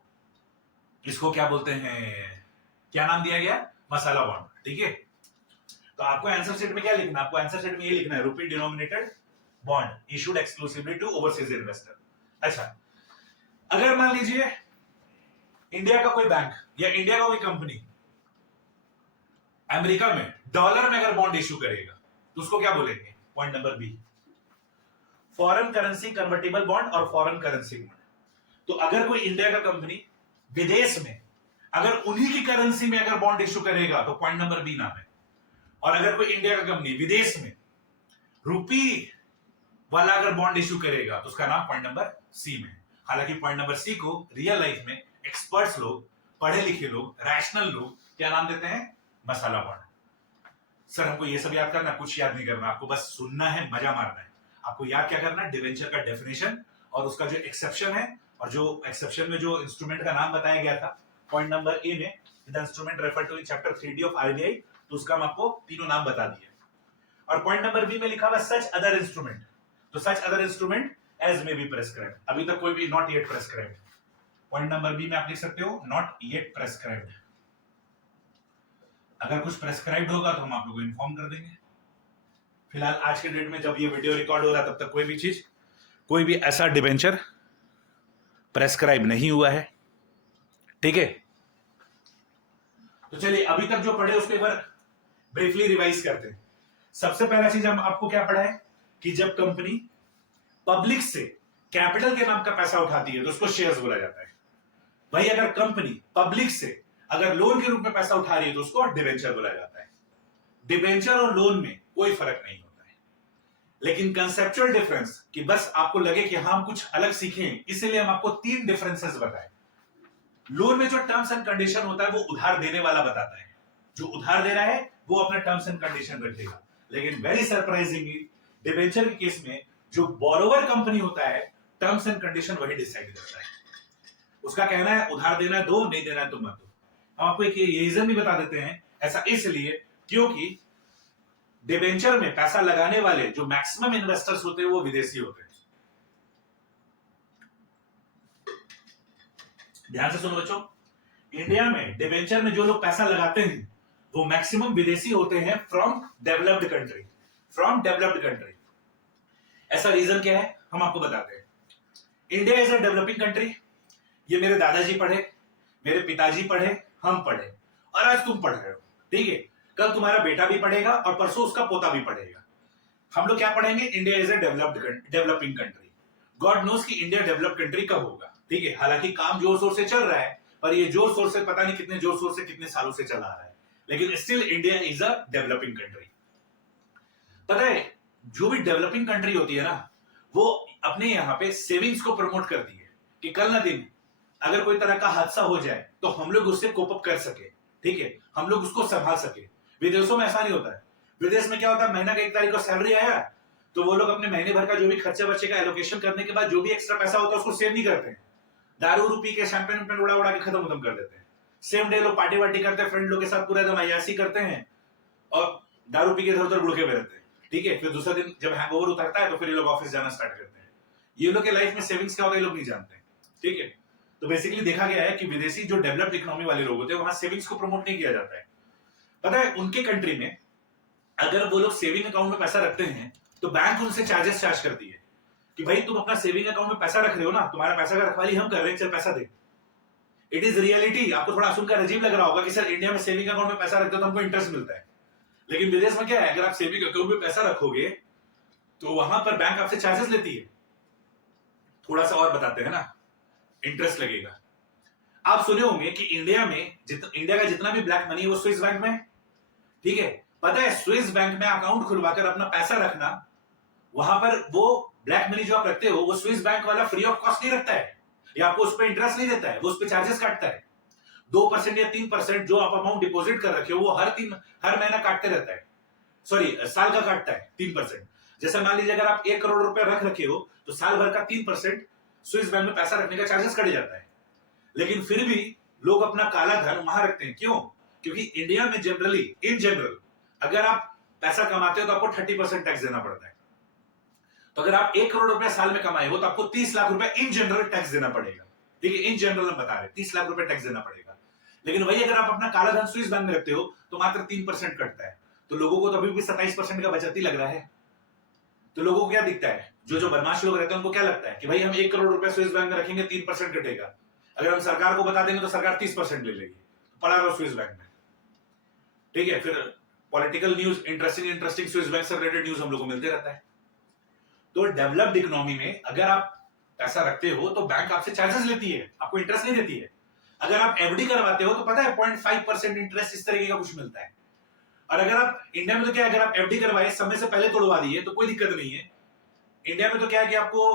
इसको क्या बोलते हैं, क्या नाम दिया गया, मसाला बॉन्ड, ठीक है। तो आपको आंसर शीट में क्या लिखना है, आपको आंसर शीट में ये लिखना है rupee denominated bond issued exclusively to overseas investor. अच्छा, अगर मान लीजिए इंडिया का कोई बैंक या इंडिया का कोई कंपनी अमेरिका में डॉलर में अगर बॉन्ड इशू करेगा तो उसको क्या बोलेंगे, point number B, foreign currency convertible bond और फॉरेन करेंसी बॉन्ड। तो अगर कोई इंडिया का कंपनी विदेश में अगर उन्हीं की करेंसी में अगर बॉन्ड इशू करेगा तो पॉइंट नंबर बी नाम है। और अगर कोई इंडिया का कंपनी विदेश में रुपी वाला अगर बॉन्ड इशू करेगा तो उसका नाम पॉइंट नंबर सी में है। हालांकि पॉइंट नंबर सी को रियल लाइफ में एक्सपर्ट्स लोग, पढ़े लिखे लोग, रैशनल लोग क्या नाम देते हैं, मसाला बॉन्ड। सर हमको ये सब याद करना, कुछ याद नहीं करना, आपको बस सुनना है, मजा मारना है। आपको याद क्या करना है, डिवेंचर का डेफिनेशन और उसका जो एक्सेप्शन है, और जो एक्सेप्शन में जो इंस्ट्रूमेंट का नाम बताया गया था पॉइंट नंबर ए में, the instrument refer to in chapter 3D of RBI, तो उसका हम आपको तीनों नाम बता दिए। और पॉइंट नंबर बी में लिखा हुआ सच अदर इंस्ट्रूमेंट, तो such other instrument as may be prescribed, अभी तक कोई भी not yet prescribed. Point number B में आप लिख सकते हो नॉट येट प्रेस्क्राइब्ड। अगर कुछ प्रेस्क्राइब्ड होगा तो हम आप लोगों को इन्फॉर्म कर देंगे। फिलहाल आज के डेट में जब ये वीडियो रिकॉर्ड हो रहा है तब तक कोई भी चीज, कोई भी ऐसा डिवेंचर प्रेस्क्राइब नहीं हुआ है, ठीक है। तो चलिए अभी तक जो पढ़े उसको एक बार ब्रीफली रिवाइज करते हैं। सबसे पहला चीज हम आपको क्या पढ़ा है कि जब कंपनी पब्लिक से कैपिटल के नाम का पैसा उठाती है तो उसको शेयर्स बोला जाता है। भाई अगर कंपनी पब्लिक से अगर लोन के रूप में पैसा उठा रही है तो उसको डिवेंचर बोला जाता है। डिवेंचर और लोन में कोई फर्क नहीं होता है, लेकिन कंसेप्चुअल डिफरेंस कि बस आपको लगे कि हम कुछ अलग सीखें, इसलिए हम आपको 3 डिफरेंसेस बताएं। लोन में जो टर्म्स एंड कंडीशन होता है वो उधार देने वाला बताता है, जो उधार दे रहा है वो अपना टर्म्स एंड कंडीशन रखेगा। लेकिन वेरी सरप्राइजिंगली डिवेंचर के केस में जो बोरोवर कंपनी होता है टर्म्स एंड कंडीशन वही डिसाइड करता है। उसका कहना है उधार देना है दो, नहीं देना है तो मत दो। हम आपको एक रीजन भी बता देते हैं, ऐसा इसलिए क्योंकि डिवेंचर में पैसा लगाने वाले जो मैक्सिमम इन्वेस्टर्स होते हैं वो विदेशी होते हैं। ध्यान से सुनो बच्चों, इंडिया में डिबेंचर में जो लोग पैसा लगाते हैं वो मैक्सिमम विदेशी होते हैं from developed country, from developed country. ऐसा रीजन क्या है हम आपको बताते हैं। India is a developing country. ये मेरे दादाजी पढ़े, मेरे पिताजी पढ़े, हम पढ़े, और आज तुम पढ़ रहे हो, ठीक है। कल तुम्हारा बेटा भी पढ़ेगा और परसों उसका पोता भी पढ़ेगा। हम लोग क्या पढ़ेंगे? India is a developing country. God knows कि इंडिया डेवलप्ड कंट्री कब होगा, ठीक है। हालांकि काम जोर शोर से चल रहा है, पर ये जोर शोर से पता नहीं कितने जोर शोर से कितने सालों से चला आ रहा है, लेकिन still India is a developing country. पता है, जो भी डेवलपिंग कंट्री होती है ना, वो अपने यहाँ पे सेविंग्स को प्रमोट करती है कि कल ना दिन अगर कोई तरह का हादसा हो जाए तो हम लोग उससे कोप अप कर सके, ठीक है, हम लोग उसको संभाल सके। विदेशों में ऐसा नहीं होता है। विदेश में क्या होता है, महीना का 1 तारीख को सैलरी आया तो वो लोग अपने महीने भर का जो भी खर्चे बच्चे का एलोकेशन करने के बाद जो भी एक्स्ट्रा पैसा होता है उसको सेव नहीं करते हैं। दारू पी के शैंपेन उड़ा उड़ा के खत्म कर देते हैं। सेम डे लोग पार्टी वार्टी करते हैं, फ्रेंड लोग के साथ पूरा एकदम अय्यासी करते हैं और दारू पी के इधर उधर बुड़के हुए रहते हैं, ठीक है। फिर दूसरा दिन जब हैंगओवर उतरता है तो फिर ये लोग ऑफिस जाना स्टार्ट करते हैं। ये लोग के लाइफ में सेविंग्स क्या होता है ये लोग नहीं जानते, ठीक है। तो बेसिकली देखा गया है कि विदेशी जो डेवलप्ड इकोनॉमी वाले लोग होते हैं वहां सेविंग्स को प्रमोट नहीं किया जाता है। पता है, उनके कंट्री में अगर वो लोग सेविंग अकाउंट में पैसा रखते हैं तो बैंक उनसे चार्जेस चार्ज करती है कि भाई तुम अपना सेविंग अकाउंट में पैसा रख रहे हो ना, तुम्हारा पैसा का रखवाली हम कर रहे हैं, चल पैसा दे। It is reality. आपको थोड़ा सुनकर अजीब लग रहा होगा कि सर इंडिया में सेविंग अकाउंट में पैसा रखते हो तो हमको इंटरेस्ट मिलता है, लेकिन विदेश में क्या है, अगर आप सेविंग अकाउंट में पैसा रखोगे तो वहां पर बैंक आपसे चार्जेस लेती है। थोड़ा सा और बताते हैं ना, इंटरेस्ट लगेगा। आप सुने होंगे कि इंडिया का जितना भी ब्लैक मनी है वो स्विस बैंक में है, ठीक है। पता है, स्विस बैंक में अकाउंट खुलवाकर अपना पैसा रखना, वहां पर वो ब्लैक मनी जो आप रखते हो वो स्विस बैंक वाला फ्री ऑफ कॉस्ट नहीं रखता है, या आपको उस पर इंटरेस्ट नहीं देता है, वो उस पर चार्जेस काटता है। 2% या 3% जो आप अमाउंट डिपॉजिट कर रखे हो वो हर महीना काटते रहता है, सॉरी साल का काटता है 3%। जैसे मान लीजिए अगर आप 1 करोड़ रुपए रख रखे हो तो साल भर का 3% स्विस बैंक में पैसा रखने का चार्जेस कट जाता है। लेकिन फिर भी लोग अपना काला धन वहां रखते हैं, क्यों? क्योंकि इंडिया में इन जनरल अगर आप पैसा कमाते हो तो आपको 30% टैक्स देना पड़ता है। तो अगर आप 1 करोड़ रुपए साल में कमाए हो तो आपको 30 लाख रुपए इन जनरल टैक्स देना पड़ेगा, ठीक है। इन जनरल हम बता रहे हैं 30 लाख रुपए टैक्स देना पड़ेगा। लेकिन वही अगर आप अपना काला धन स्विस बैंक में रखते हो तो मात्र 3% कटता है। तो लोगों को तो अभी भी 27% का बचत ही लग रहा है। तो लोगों को क्या दिखता है, जो बदमाश लोग रहते हैं उनको क्या लगता है कि भाई हम 1 करोड़ रुपए स्विस बैंक में रखेंगे 3% कटेगा। अगर हम सरकार को बता देंगे तो सरकार 30% ले लेगी, पड़ा रहो स्विस बैंक में, ठीक है। फिर political news, interesting Swiss bank से रिलेटेड न्यूज हम लोग को मिलते रहता है। तो डेवलप्ड इकोनॉमी में अगर आप पैसा रखते हो तो बैंक आपसे चार्जेस लेती है, आपको इंटरेस्ट नहीं देती है। अगर आप एफडी करवाते हो तो पता है 0.5% इंटरेस्ट इस तरीके का कुछ मिलता है। और अगर आप इंडिया में तो क्या है, अगर आप एफडी करवाए समय से पहले तोड़वा दिए तो कोई दिक्कत नहीं है। इंडिया में तो क्या है कि आपको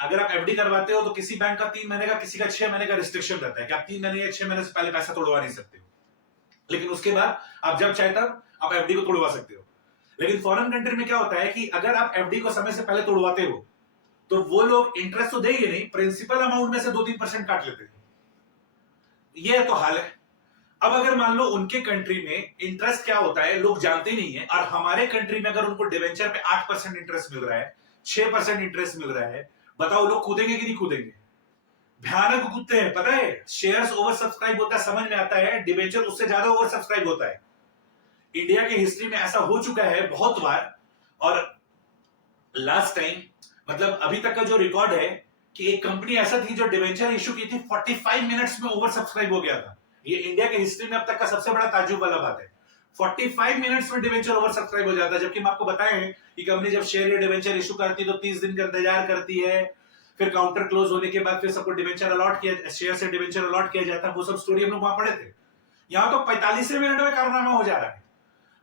अगर आप एफडी करवाते हो तो किसी बैंक का 3 महीने का, किसी का 6 महीने का रिस्ट्रिक्शन रहता है कि आप 3 महीने या 6 महीने से पहले पैसा तोड़वा नहीं सकते हो। लेकिन उसके बाद आप जब चाहे तब आप एफडी को तोड़वा सकते हो। लेकिन फॉरेन कंट्री में क्या होता है कि अगर आप एफडी को समय से पहले तोड़वाते हो तो वो लोग इंटरेस्ट तो देंगे नहीं, प्रिंसिपल अमाउंट में से 2-3% काट लेते हैं। ये तो हाल है। अब अगर मान लो उनके कंट्री में इंटरेस्ट क्या होता है लोग जानते नहीं है, और हमारे कंट्री में अगर उनको डिवेंचर पे 8% इंटरेस्ट मिल रहा है, 6% इंटरेस्ट मिल रहा है, बताओ लोग कूदेंगे कि नहीं कूदेंगे? भयानक कूदते हैं। पता है, शेयर्स ओवर सब्सक्राइब होता है, समझ में आता है, डिवेंचर उससे ज्यादा ओवर सब्सक्राइब होता है। इंडिया की हिस्ट्री में ऐसा हो चुका है बहुत बार। और लास्ट टाइम मतलब अभी तक का जो रिकॉर्ड है कि एक कंपनी ऐसा थी जो डिवेंचर इशू की थी, 45 मिनट्स में ओवर सब्सक्राइब हो गया था। ये इंडिया के हिस्ट्री में अब तक का सबसे बड़ा ताज्जुब वाला बात है। 45 मिनट्स में डिवेंचर ओवर सब्सक्राइब हो जाता है। जबकि हम आपको बताएं कि कंपनी जब शेयर या डिवेंचर इशू करती है तो 30 दिन का इंतजार करती है, फिर काउंटर क्लोज होने के बाद फिर सबको डिवेंचर अलॉट किया, शेयर से डिवेंचर अलॉट किया जाता है। वो सब स्टोरी हम लोग वहां पढ़े थे। यहाँ तो 45 मिनट में कारनामा हो जा रहा है।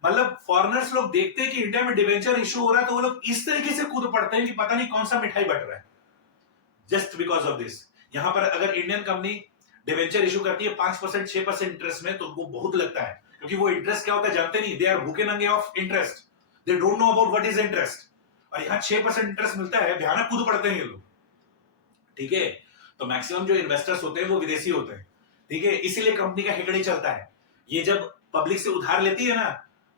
मतलब फॉरेनर्स लोग देखते हैं कि इंडिया में डिवेंचर इशू हो रहा है तो वो लोग इस तरीके से कूद पड़ते हैं कि पता नहीं कौन सा मिठाई बट रहा है, जस्ट बिकॉज ऑफ दिस। यहां पर अगर इंडियन कंपनी डिवेंचर इशू करती है 5% 6% इंटरेस्ट में तो उनको बहुत लगता है, क्योंकि वो इंटरेस्ट क्या होता है जानते नहीं। दे आर भूखे नंगे of interest, they don't know about what is interest. और यहाँ 6% इंटरेस्ट मिलता है, भयानक कूद पड़ते हैं ये लोग, ठीक है। तो मैक्सिमम जो इन्वेस्टर्स होते हैं वो विदेशी होते हैं, ठीक है। इसीलिए कंपनी का हेकड़ी चलता है। ये जब पब्लिक से उधार लेती है ना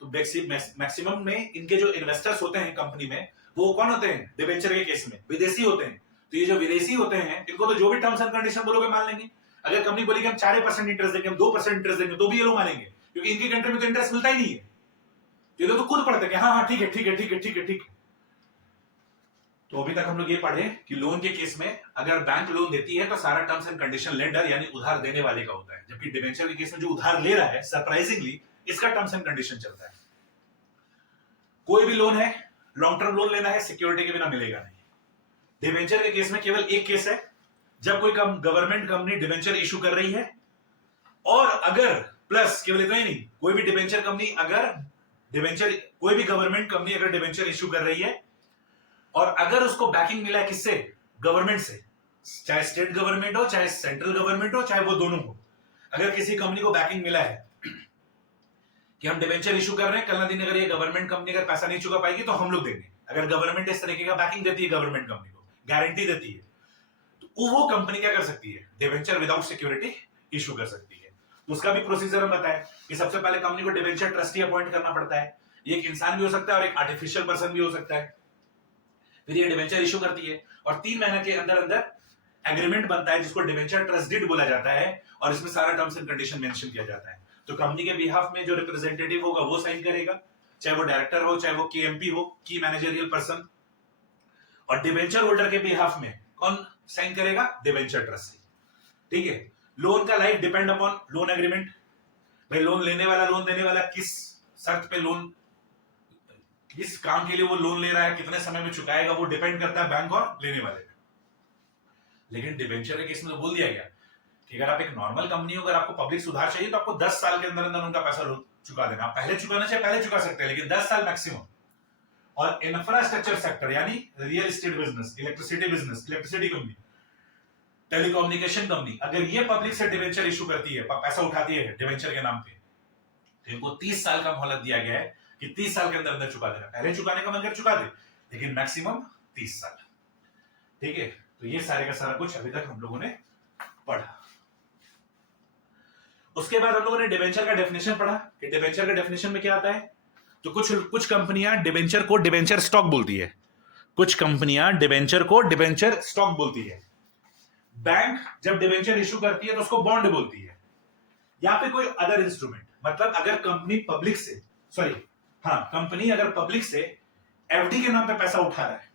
तो मैक्सिमम में इनके जो इन्वेस्टर्स होते हैं कंपनी में वो कौन होते हैं? डिवेंचर के केस में विदेशी होते हैं। तो ये जो विदेशी होते हैं इनको तो जो भी टर्म्स एंड कंडीशन बोलोगे मान लेंगे। अगर कंपनी बोली कि हम 4% इंटरेस्ट देंगे, हम 2% इंटरेस्ट देंगे, तो भी ये लोग मानेंगे, क्योंकि इनकी कंट्री में तो इंटरेस्ट मिलता ही नहीं है। ये लोग तो खुद पढ़ते हैं हाँ हाँ ठीक है ठीक है ठीक है ठीक है ठीक है। तो अभी तक हम लोग ये पढ़े कि लोन के केस में अगर बैंक लोन देती है तो सारा टर्म्स एंड कंडीशन लेंडर यानी उधार देने वाले का होता है, जबकि डिबेंचर के केस में जो उधार ले रहा है सरप्राइजिंगली इसका टर्म्स एंड कंडीशन चलता है। कोई भी लोन है, लॉन्ग टर्म लोन लेना है, सिक्योरिटी के बिना मिलेगा नहीं। डिबेंचर के केस में केवल एक केस है, जब कोई गवर्नमेंट कंपनी डिबेंचर इशू कर रही है, और अगर प्लस केवल इतना ही नहीं, कोई भी डिबेंचर कंपनी अगर कोई भी गवर्नमेंट कंपनी अगर डिबेंचर इशू कर रही है और अगर उसको बैकिंग मिला है किससे, गवर्नमेंट से, चाहे स्टेट गवर्नमेंट हो चाहे सेंट्रल गवर्नमेंट हो चाहे वो दोनों हो, अगर किसी कंपनी को बैकिंग मिला है कि हम डिबेंचर इशू कर रहे हैं, कल ना दिन अगर ये गवर्नमेंट कंपनी अगर पैसा नहीं चुका पाएगी तो हम लोग देंगे, अगर गवर्नमेंट इस तरीके का बैकिंग देती है, गवर्नमेंट कंपनी को गारंटी देती है, तो वो कंपनी क्या कर सकती है, डिबेंचर विदाउट सिक्योरिटी इशू कर सकती है। तो उसका भी प्रोसीजर हम बताएं कि सबसे पहले कंपनी को डिबेंचर ट्रस्टी अपॉइंट करना पड़ता है, ये एक इंसान भी हो सकता है और एक आर्टिफिशियल पर्सन भी हो सकता है। फिर ये डिबेंचर इशू करती है और 3 महीने के अंदर अंदर एग्रीमेंट बनता है जिसको डिबेंचर ट्रस्ट डीड बोला जाता है, और इसमें सारा टर्म्स एंड कंडीशन मेंशन किया जाता है। तो कंपनी के बिहाफ में जो रिप्रेजेंटेटिव होगा वो साइन करेगा, चाहे वो डायरेक्टर हो चाहे वो केएमपी हो, की मैनेजरियल पर्सन, और डिबेंचर होल्डर के बिहाफ में कौन साइन करेगा, डिबेंचर ट्रस्टी। ठीक है। लोन का life depend upon loan agreement, भाई लोन लेने वाला लोन देने वाला किस शर्त पे लोन, किस काम के लिए वो लोन ले रहा है, कितने समय में चुकाएगा, वो डिपेंड करता है बैंक और लेने वाले पे। लेकिन डिबेंचर के केस में तो बोल दिया गया कि अगर आप एक नॉर्मल कंपनी हो, अगर आपको पब्लिक सुधार चाहिए तो आपको 10 साल के अंदर अंदर उनका पैसा चुका देना। आप पहले चुकाना चाहे पहले चुका सकते हैं, लेकिन 10 साल मैक्सिमम। और इंफ्रास्ट्रक्चर सेक्टर यानी real estate business, electricity business, electricity company, telecommunication company, अगर ये पब्लिक से डिबेंचर इशू करती है, पैसा उठाती है डिबेंचर के नाम पे, तो इनको 30 साल का मोहलत दिया गया है कि 30 साल के अंदर अंदर चुका देना। पहले चुकाने का मन कर चुका दे, लेकिन मैक्सिमम 30 साल। ठीक है। तो ये सारे का सारा कुछ अभी तक हम लोगों ने पढ़ा। उसके बाद हम लोगों ने डिबेंचर का डेफिनेशन पढ़ा कि डिबेंचर का डेफिनेशन में क्या आता है। तो कुछ कंपनियां डिबेंचर को डिबेंचर स्टॉक बोलती है, कुछ कंपनियां डिबेंचर को डिबेंचर स्टॉक बोलती है। बैंक जब डिबेंचर इशू करती है तो उसको बॉन्ड बोलती है, या फिर कोई अदर इंस्ट्रूमेंट। मतलब अगर कंपनी पब्लिक से, कंपनी अगर पब्लिक से एफडी के नाम पे पैसा उठा रहा है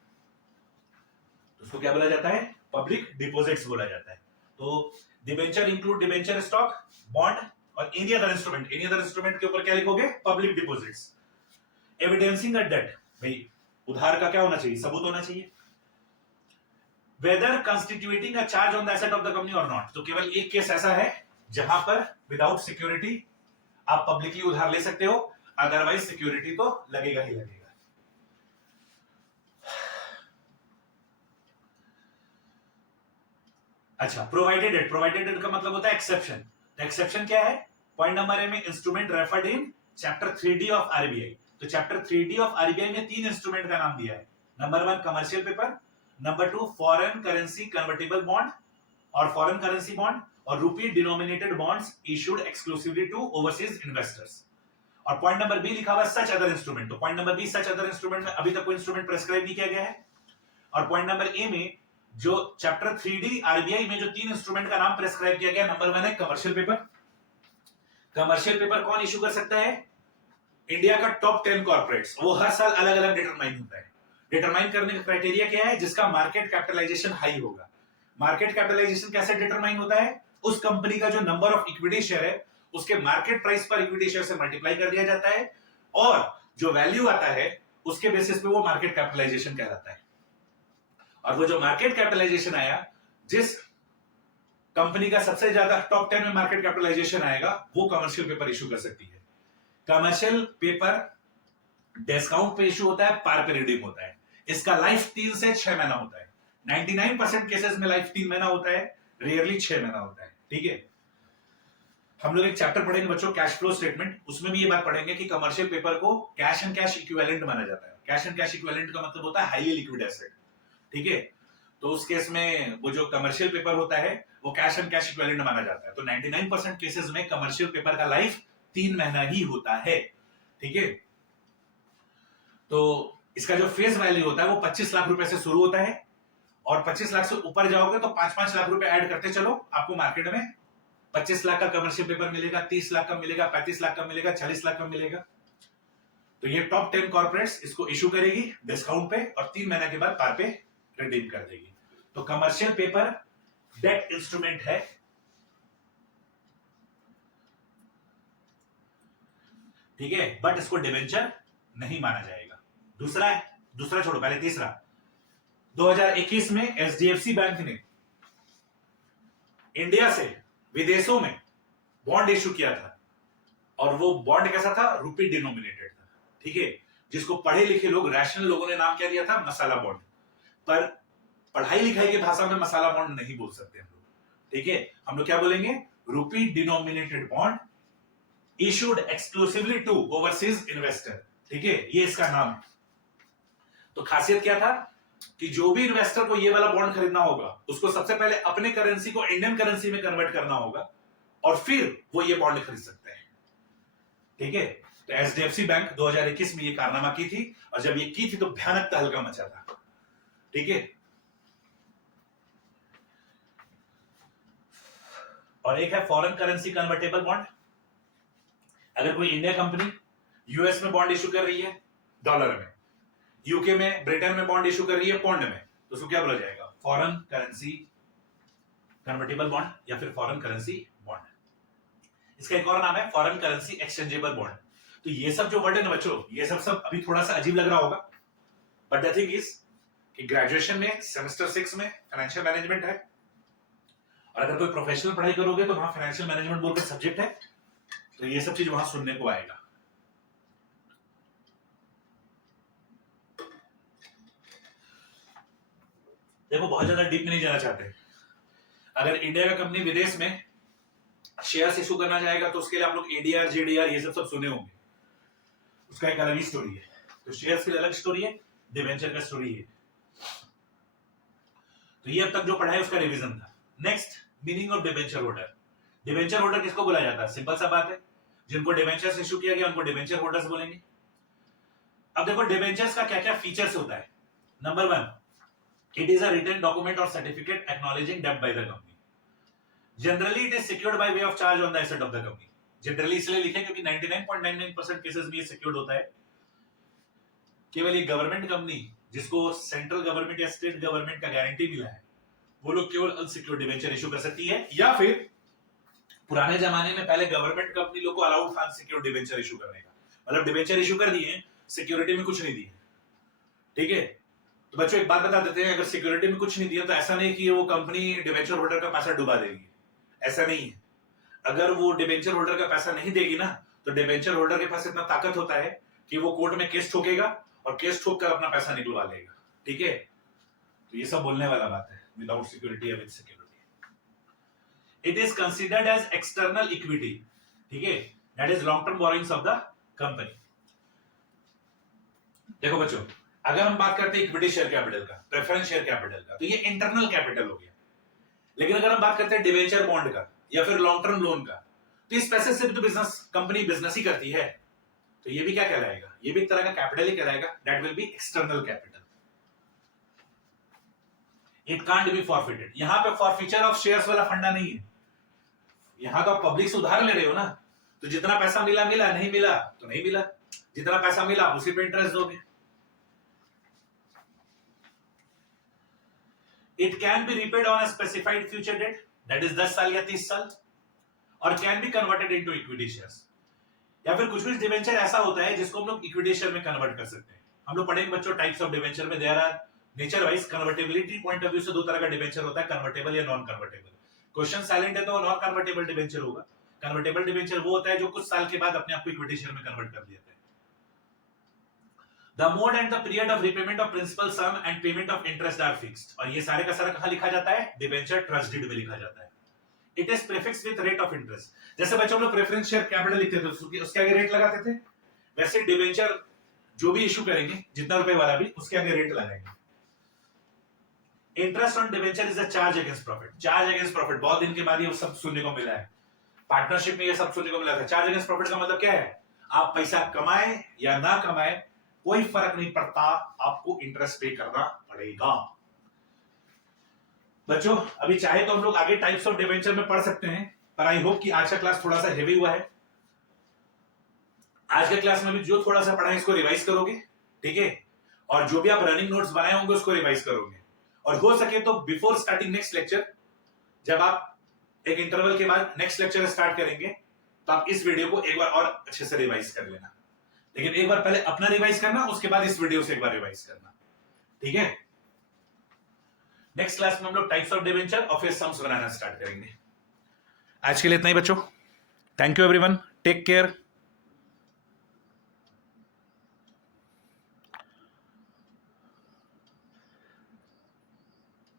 तो उसको क्या बोला जाता है, पब्लिक डिपॉजिट्स बोला जाता है। तो debenture include debenture stock, bond और any other instrument. Any other instrument के ऊपर क्या लिखोगे, public deposits. Evidencing a debt, भाई उधार का क्या होना चाहिए, सबूत होना चाहिए। Whether constituting a charge on the asset of the company और नॉट। तो केवल एक केस ऐसा है जहां पर विदाउट सिक्योरिटी आप पब्लिकली उधार ले सकते हो, अदरवाइज सिक्योरिटी तो लगेगा ही लगेगा। अच्छा, प्रोवाइडेड डेट, प्रोवाइडेड डेट का मतलब होता है एक्सेप्शन। तो एक्सेप्शन क्या है, पॉइंट नंबर ए में instrument referred in chapter 3D of RBI. तो चैप्टर 3D ऑफ आरबीआई में 3 इंस्ट्रूमेंट का नाम दिया है। Number 1 commercial paper, number 2 foreign currency convertible bond और फॉरेन करेंसी बॉन्ड, और rupee denominated bonds issued exclusively to overseas investors. और point number B लिखा हुआ है सच अदर इंस्ट्रूमेंट। तो point number B such other instrument में अभी तक कोई इंस्ट्रूमेंट प्रेस्क्राइब नहीं किया गया है। और पॉइंट नंबर ए में जो चैप्टर 3D आरबीआई में जो 3 इंस्ट्रूमेंट का नाम प्रेस्क्राइब किया गया, नंबर 1 है कमर्शियल पेपर। कमर्शियल पेपर कौन इशू कर सकता है, इंडिया का टॉप 10 कॉर्पोरेट्स। वो हर साल अलग अलग डिटरमाइन होता है। डिटरमाइन करने का क्राइटेरिया क्या है, जिसका मार्केट कैपिटलाइजेशन हाई होगा। मार्केट कैपिटलाइजेशन कैसे डिटरमाइन होता है, उस कंपनी का जो नंबर ऑफ इक्विटी शेयर है उसके मार्केट प्राइस पर इक्विटी शेयर से मल्टीप्लाई कर दिया जाता है, और जो वैल्यू आता है उसके बेसिस पे वो मार्केट कैपिटलाइजेशन कहलाता है। और वो जो मार्केट कैपिटलाइजेशन आया, जिस कंपनी का सबसे ज्यादा टॉप 10 में मार्केट कैपिटलाइजेशन आएगा, वो कमर्शियल पेपर इशू कर सकती है। कमर्शियल पेपर डिस्काउंट पे इशू होता है, पार पे रिडीम होता है। इसका लाइफ 3 से 6 महीना होता है। 99% केसेस में लाइफ 3 महीना होता है, रेयरली 6 महीना होता है। ठीक है। हम लोग एक चैप्टर पढ़ेंगे बच्चों, कैश फ्लो स्टेटमेंट, उसमें भी ये बात पढ़ेंगे कि कमर्शियल पेपर को कैश एंड कैश इक्विवेलेंट माना जाता है। कैश एंड कैश इक्विवेलेंट का मतलब होता है हाईली लिक्विड एसेट। ठीक है। तो उस केस में वो जो कमर्शियल पेपर होता है वो कैश एंड कैश इक्विवेलेंट माना जाता है। तो 99% केसेस में कमर्शियल पेपर का लाइफ 3 महीना ही होता है। ठीक है। तो इसका जो फेस वैल्यू होता है वो 25 लाख रुपए से शुरू होता है, और 25 लाख से ऊपर जाओगे तो 5-5 लाख रुपए ऐड करते चलो, आपको मार्केट में 25 लाख का कमर्शियल पेपर मिलेगा, 30 लाख का मिलेगा, 35 लाख का मिलेगा, 40 लाख का मिलेगा। तो ये टॉप 10 कॉर्पोरेट्स इसको इशू करेगी डिस्काउंट पे और 3 महीने के बाद पार पे रिडीम कर देगी। तो कमर्शियल पेपर डेट इंस्ट्रूमेंट है, ठीक है, बट इसको डिवेंचर नहीं माना जाएगा। दूसरा छोड़ो, पहले तीसरा। 2021 में एचडीएफसी बैंक ने इंडिया से विदेशों में बॉन्ड इशू किया था और वो बॉन्ड कैसा था? रुपी डिनोमिनेटेड था, ठीक है, जिसको पढ़े लिखे लोग, रैशनल लोगों ने नाम क्या दिया था? मसाला बॉन्ड। पर पढ़ाई लिखाई की भाषा में मसाला बॉन्ड नहीं बोल सकते हम लोग, ठीक है, हम लोग क्या बोलेंगे? Rupee denominated bond issued exclusively to overseas investor, ठीक है, ये इसका नाम है। तो खासियत क्या था कि जो भी इन्वेस्टर को ये वाला बॉन्ड खरीदना होगा उसको सबसे पहले अपने करेंसी को इंडियन करेंसी में कन्वर्ट करना होगा और फिर वो ये बॉन्ड खरीद सकते हैं, ठीक है। तो एचडीएफसी बैंक 2021 में ये कारनामा की थी और जब ये की थी तो भयानक तहलका मचा था, ठीक है। और एक है फॉरेन करेंसी कन्वर्टेबल बॉन्ड। अगर कोई इंडिया कंपनी यूएस में बॉन्ड इशू कर रही है डॉलर में, यूके में, ब्रिटेन में बॉन्ड इशू कर रही है पौंड में, तो उसको क्या बोला जाएगा? फॉरेन करेंसी कन्वर्टेबल बॉन्ड या फिर फॉरेन करेंसी बॉन्ड। इसका एक और नाम है फॉरेन करेंसी एक्सचेंजेबल बॉन्ड। तो ये सब जो वर्ड है ना बच्चों, ये सब अभी थोड़ा सा अजीब लग रहा होगा, बट द थिंग इज कि ग्रेजुएशन में सेमेस्टर 6 में फाइनेंशियल मैनेजमेंट है और अगर कोई प्रोफेशनल पढ़ाई करोगे तो वहां फाइनेंशियल मैनेजमेंट बोलकर सब्जेक्ट है, तो ये सब चीज वहां सुनने को आएगा। देखो बहुत ज्यादा डीप में नहीं जाना चाहते। अगर इंडिया का कंपनी विदेश में शेयर्स इशू करना चाहेगा तो उसके लिए आप लोग एडीआर, जेडीआर ये सब सुने होंगे, उसका एक अलग ही स्टोरी है। तो शेयर्स की अलग स्टोरी है, डिवेंचर का स्टोरी है। तो ये अब तक जो पढ़ा है उसका रिवीजन था। Next, meaning of debenture holder. Debenture holder किसको बोला जाता है? सिंपल सा बात है, जिनको डिवेंचर्स इशू किया गया उनको डिवेंचर होल्डर्स बोलेंगे। अब देखो डिवेंचर्स का क्या क्या फीचर्स होता है। Number 1, it is a written document or certificate acknowledging debt by the company. Generally it is secured by way of charge on the asset of the company. Generally इसलिए लिखे क्योंकि 99.99% केसेस में ये सिक्योर्ड होता है। केवल ये गवर्नमेंट कंपनी जिसको सेंट्रल गवर्नमेंट या स्टेट गवर्नमेंट का गारंटी मिला है वो लोग केवल अनसिक्योर्ड डिवेंचर इशू कर सकती है, या फिर पुराने जमाने में पहले गवर्नमेंट कंपनी लोग को अलाउड था अनसिक्योर्ड डिवेंचर इशू करने का, मतलब डिवेंचर इशू कर दिए, सिक्योरिटी में कुछ नहीं दिए, ठीक है। तो बच्चों एक बात बता देते हैं, अगर सिक्योरिटी में कुछ नहीं दिया तो ऐसा नहीं कि वो कंपनी डिवेंचर होल्डर का पैसा डुबा देगी, ऐसा नहीं है। अगर वो डिवेंचर होल्डर का पैसा नहीं देगी ना तो डिवेंचर होल्डर के पास इतना ताकत होता है कि वो कोर्ट में केस ठोकेगा और केस ठोक कर अपना पैसा निकलवा लेगा, ठीक है। तो ये सब बोलने वाला बात है, विदाउट सिक्योरिटी या with security. It is considered as external equity, ठीक है, that is long term borrowings of the company. देखो बच्चों, अगर हम बात करते हैं इक्विटी शेयर कैपिटल का, प्रेफरेंस शेयर कैपिटल का, तो ये इंटरनल कैपिटल हो गया। लेकिन अगर हम बात करते हैं डिवेंचर बॉन्ड का या फिर लॉन्ग टर्म लोन का, तो इस पैसे से भी तो कंपनी बिजनेस ही करती है, तो ये भी क्या कहलाएगा? ये भी एक तरह का कैपिटल ही कहलाएगा, that will be external capital. It can't be forfeited. यहां पे फॉरफीचर ऑफ शेयर्स वाला फंडा नहीं है, यहां तो आप पब्लिक से उधार ले रहे हो ना, तो जितना पैसा मिला मिला, नहीं मिला तो नहीं मिला, जितना पैसा मिला आप उसी पे इंटरेस्ट दोगे। It can be repaid on a specified future date, that is 10 साल या 30 साल, और can be converted into equity shares। या फिर कुछ डिवेंचर ऐसा होता है जिसको हम लोग इक्विटी शेयर में कन्वर्ट कर सकते हैं। हम लोग पढ़ेंगे बच्चों टाइप्स ऑफ डिवेंचर में, there are nature wise convertibility point of view से दो तरह का डिवेंचर होता है, कन्वर्टेबल या नॉन कन्वर्टेबल। क्वेश्चन साइलेंट है तो नॉन कन्वर्टेबल डिवेंचर होगा। कन्वर्टेबल डिवेंचर वो होता है जो कुछ साल के बाद अपने आप को इक्विटी शेयर में कन्वर्ट कर देता है। The mode and the period of repayment of principal sum and payment of interest are fixed। और ये सारे का सारा कहाँ लिखा जाता है? डिबेंचर ट्रस्ट डीड में लिखा जाता है। It is prefixed with rate of interest। जैसे बच्चों हम लोग प्रेफरेंस शेयर कैपिटल लिखते थे उसके आगे रेट लगाते थे, वैसे डिबेंचर जो भी इशू करेंगे जितना रुपए वाला भी उसके आगे रेट लगाएंगे। Interest on debenture is a charge against profit. Charge against profit बहुत दिन के बाद ये सब सुनने को मिला है, पार्टनरशिप में ये सब सुनने को मिला था। चार्ज अगेंस्ट प्रॉफिट का मतलब क्या है? आप पैसा कमाए या ना कमाए कोई फर्क नहीं पड़ता, आपको इंटरेस्ट पे करना पड़ेगा। बच्चों अभी चाहे तो हम लोग आगे टाइप्स ऑफ डिवेंचर में पढ़ सकते हैं, पर आई होप कि आज का क्लास थोड़ा सा हेवी हुआ है। आज के क्लास में भी जो थोड़ा सा पढ़ा है इसको रिवाइज करोगे, ठीक है, और जो भी आप रनिंग नोट्स बनाए होंगे उसको रिवाइज करोगे, और हो सके तो बिफोर स्टार्टिंग नेक्स्ट लेक्चर, जब आप एक इंटरवल के बाद नेक्स्ट लेक्चर स्टार्ट करेंगे, तो आप इस वीडियो को एक बार और अच्छे से रिवाइज कर लेना। लेकिन एक बार पहले अपना रिवाइज करना, उसके बाद इस वीडियो से एक बार रिवाइज करना, ठीक है। नेक्स्ट क्लास में हम लोग टाइप्स ऑफ डिबेंचर और फिर सम्स बनाना स्टार्ट करेंगे। आज के लिए इतना ही बच्चों, thank you everyone, take care.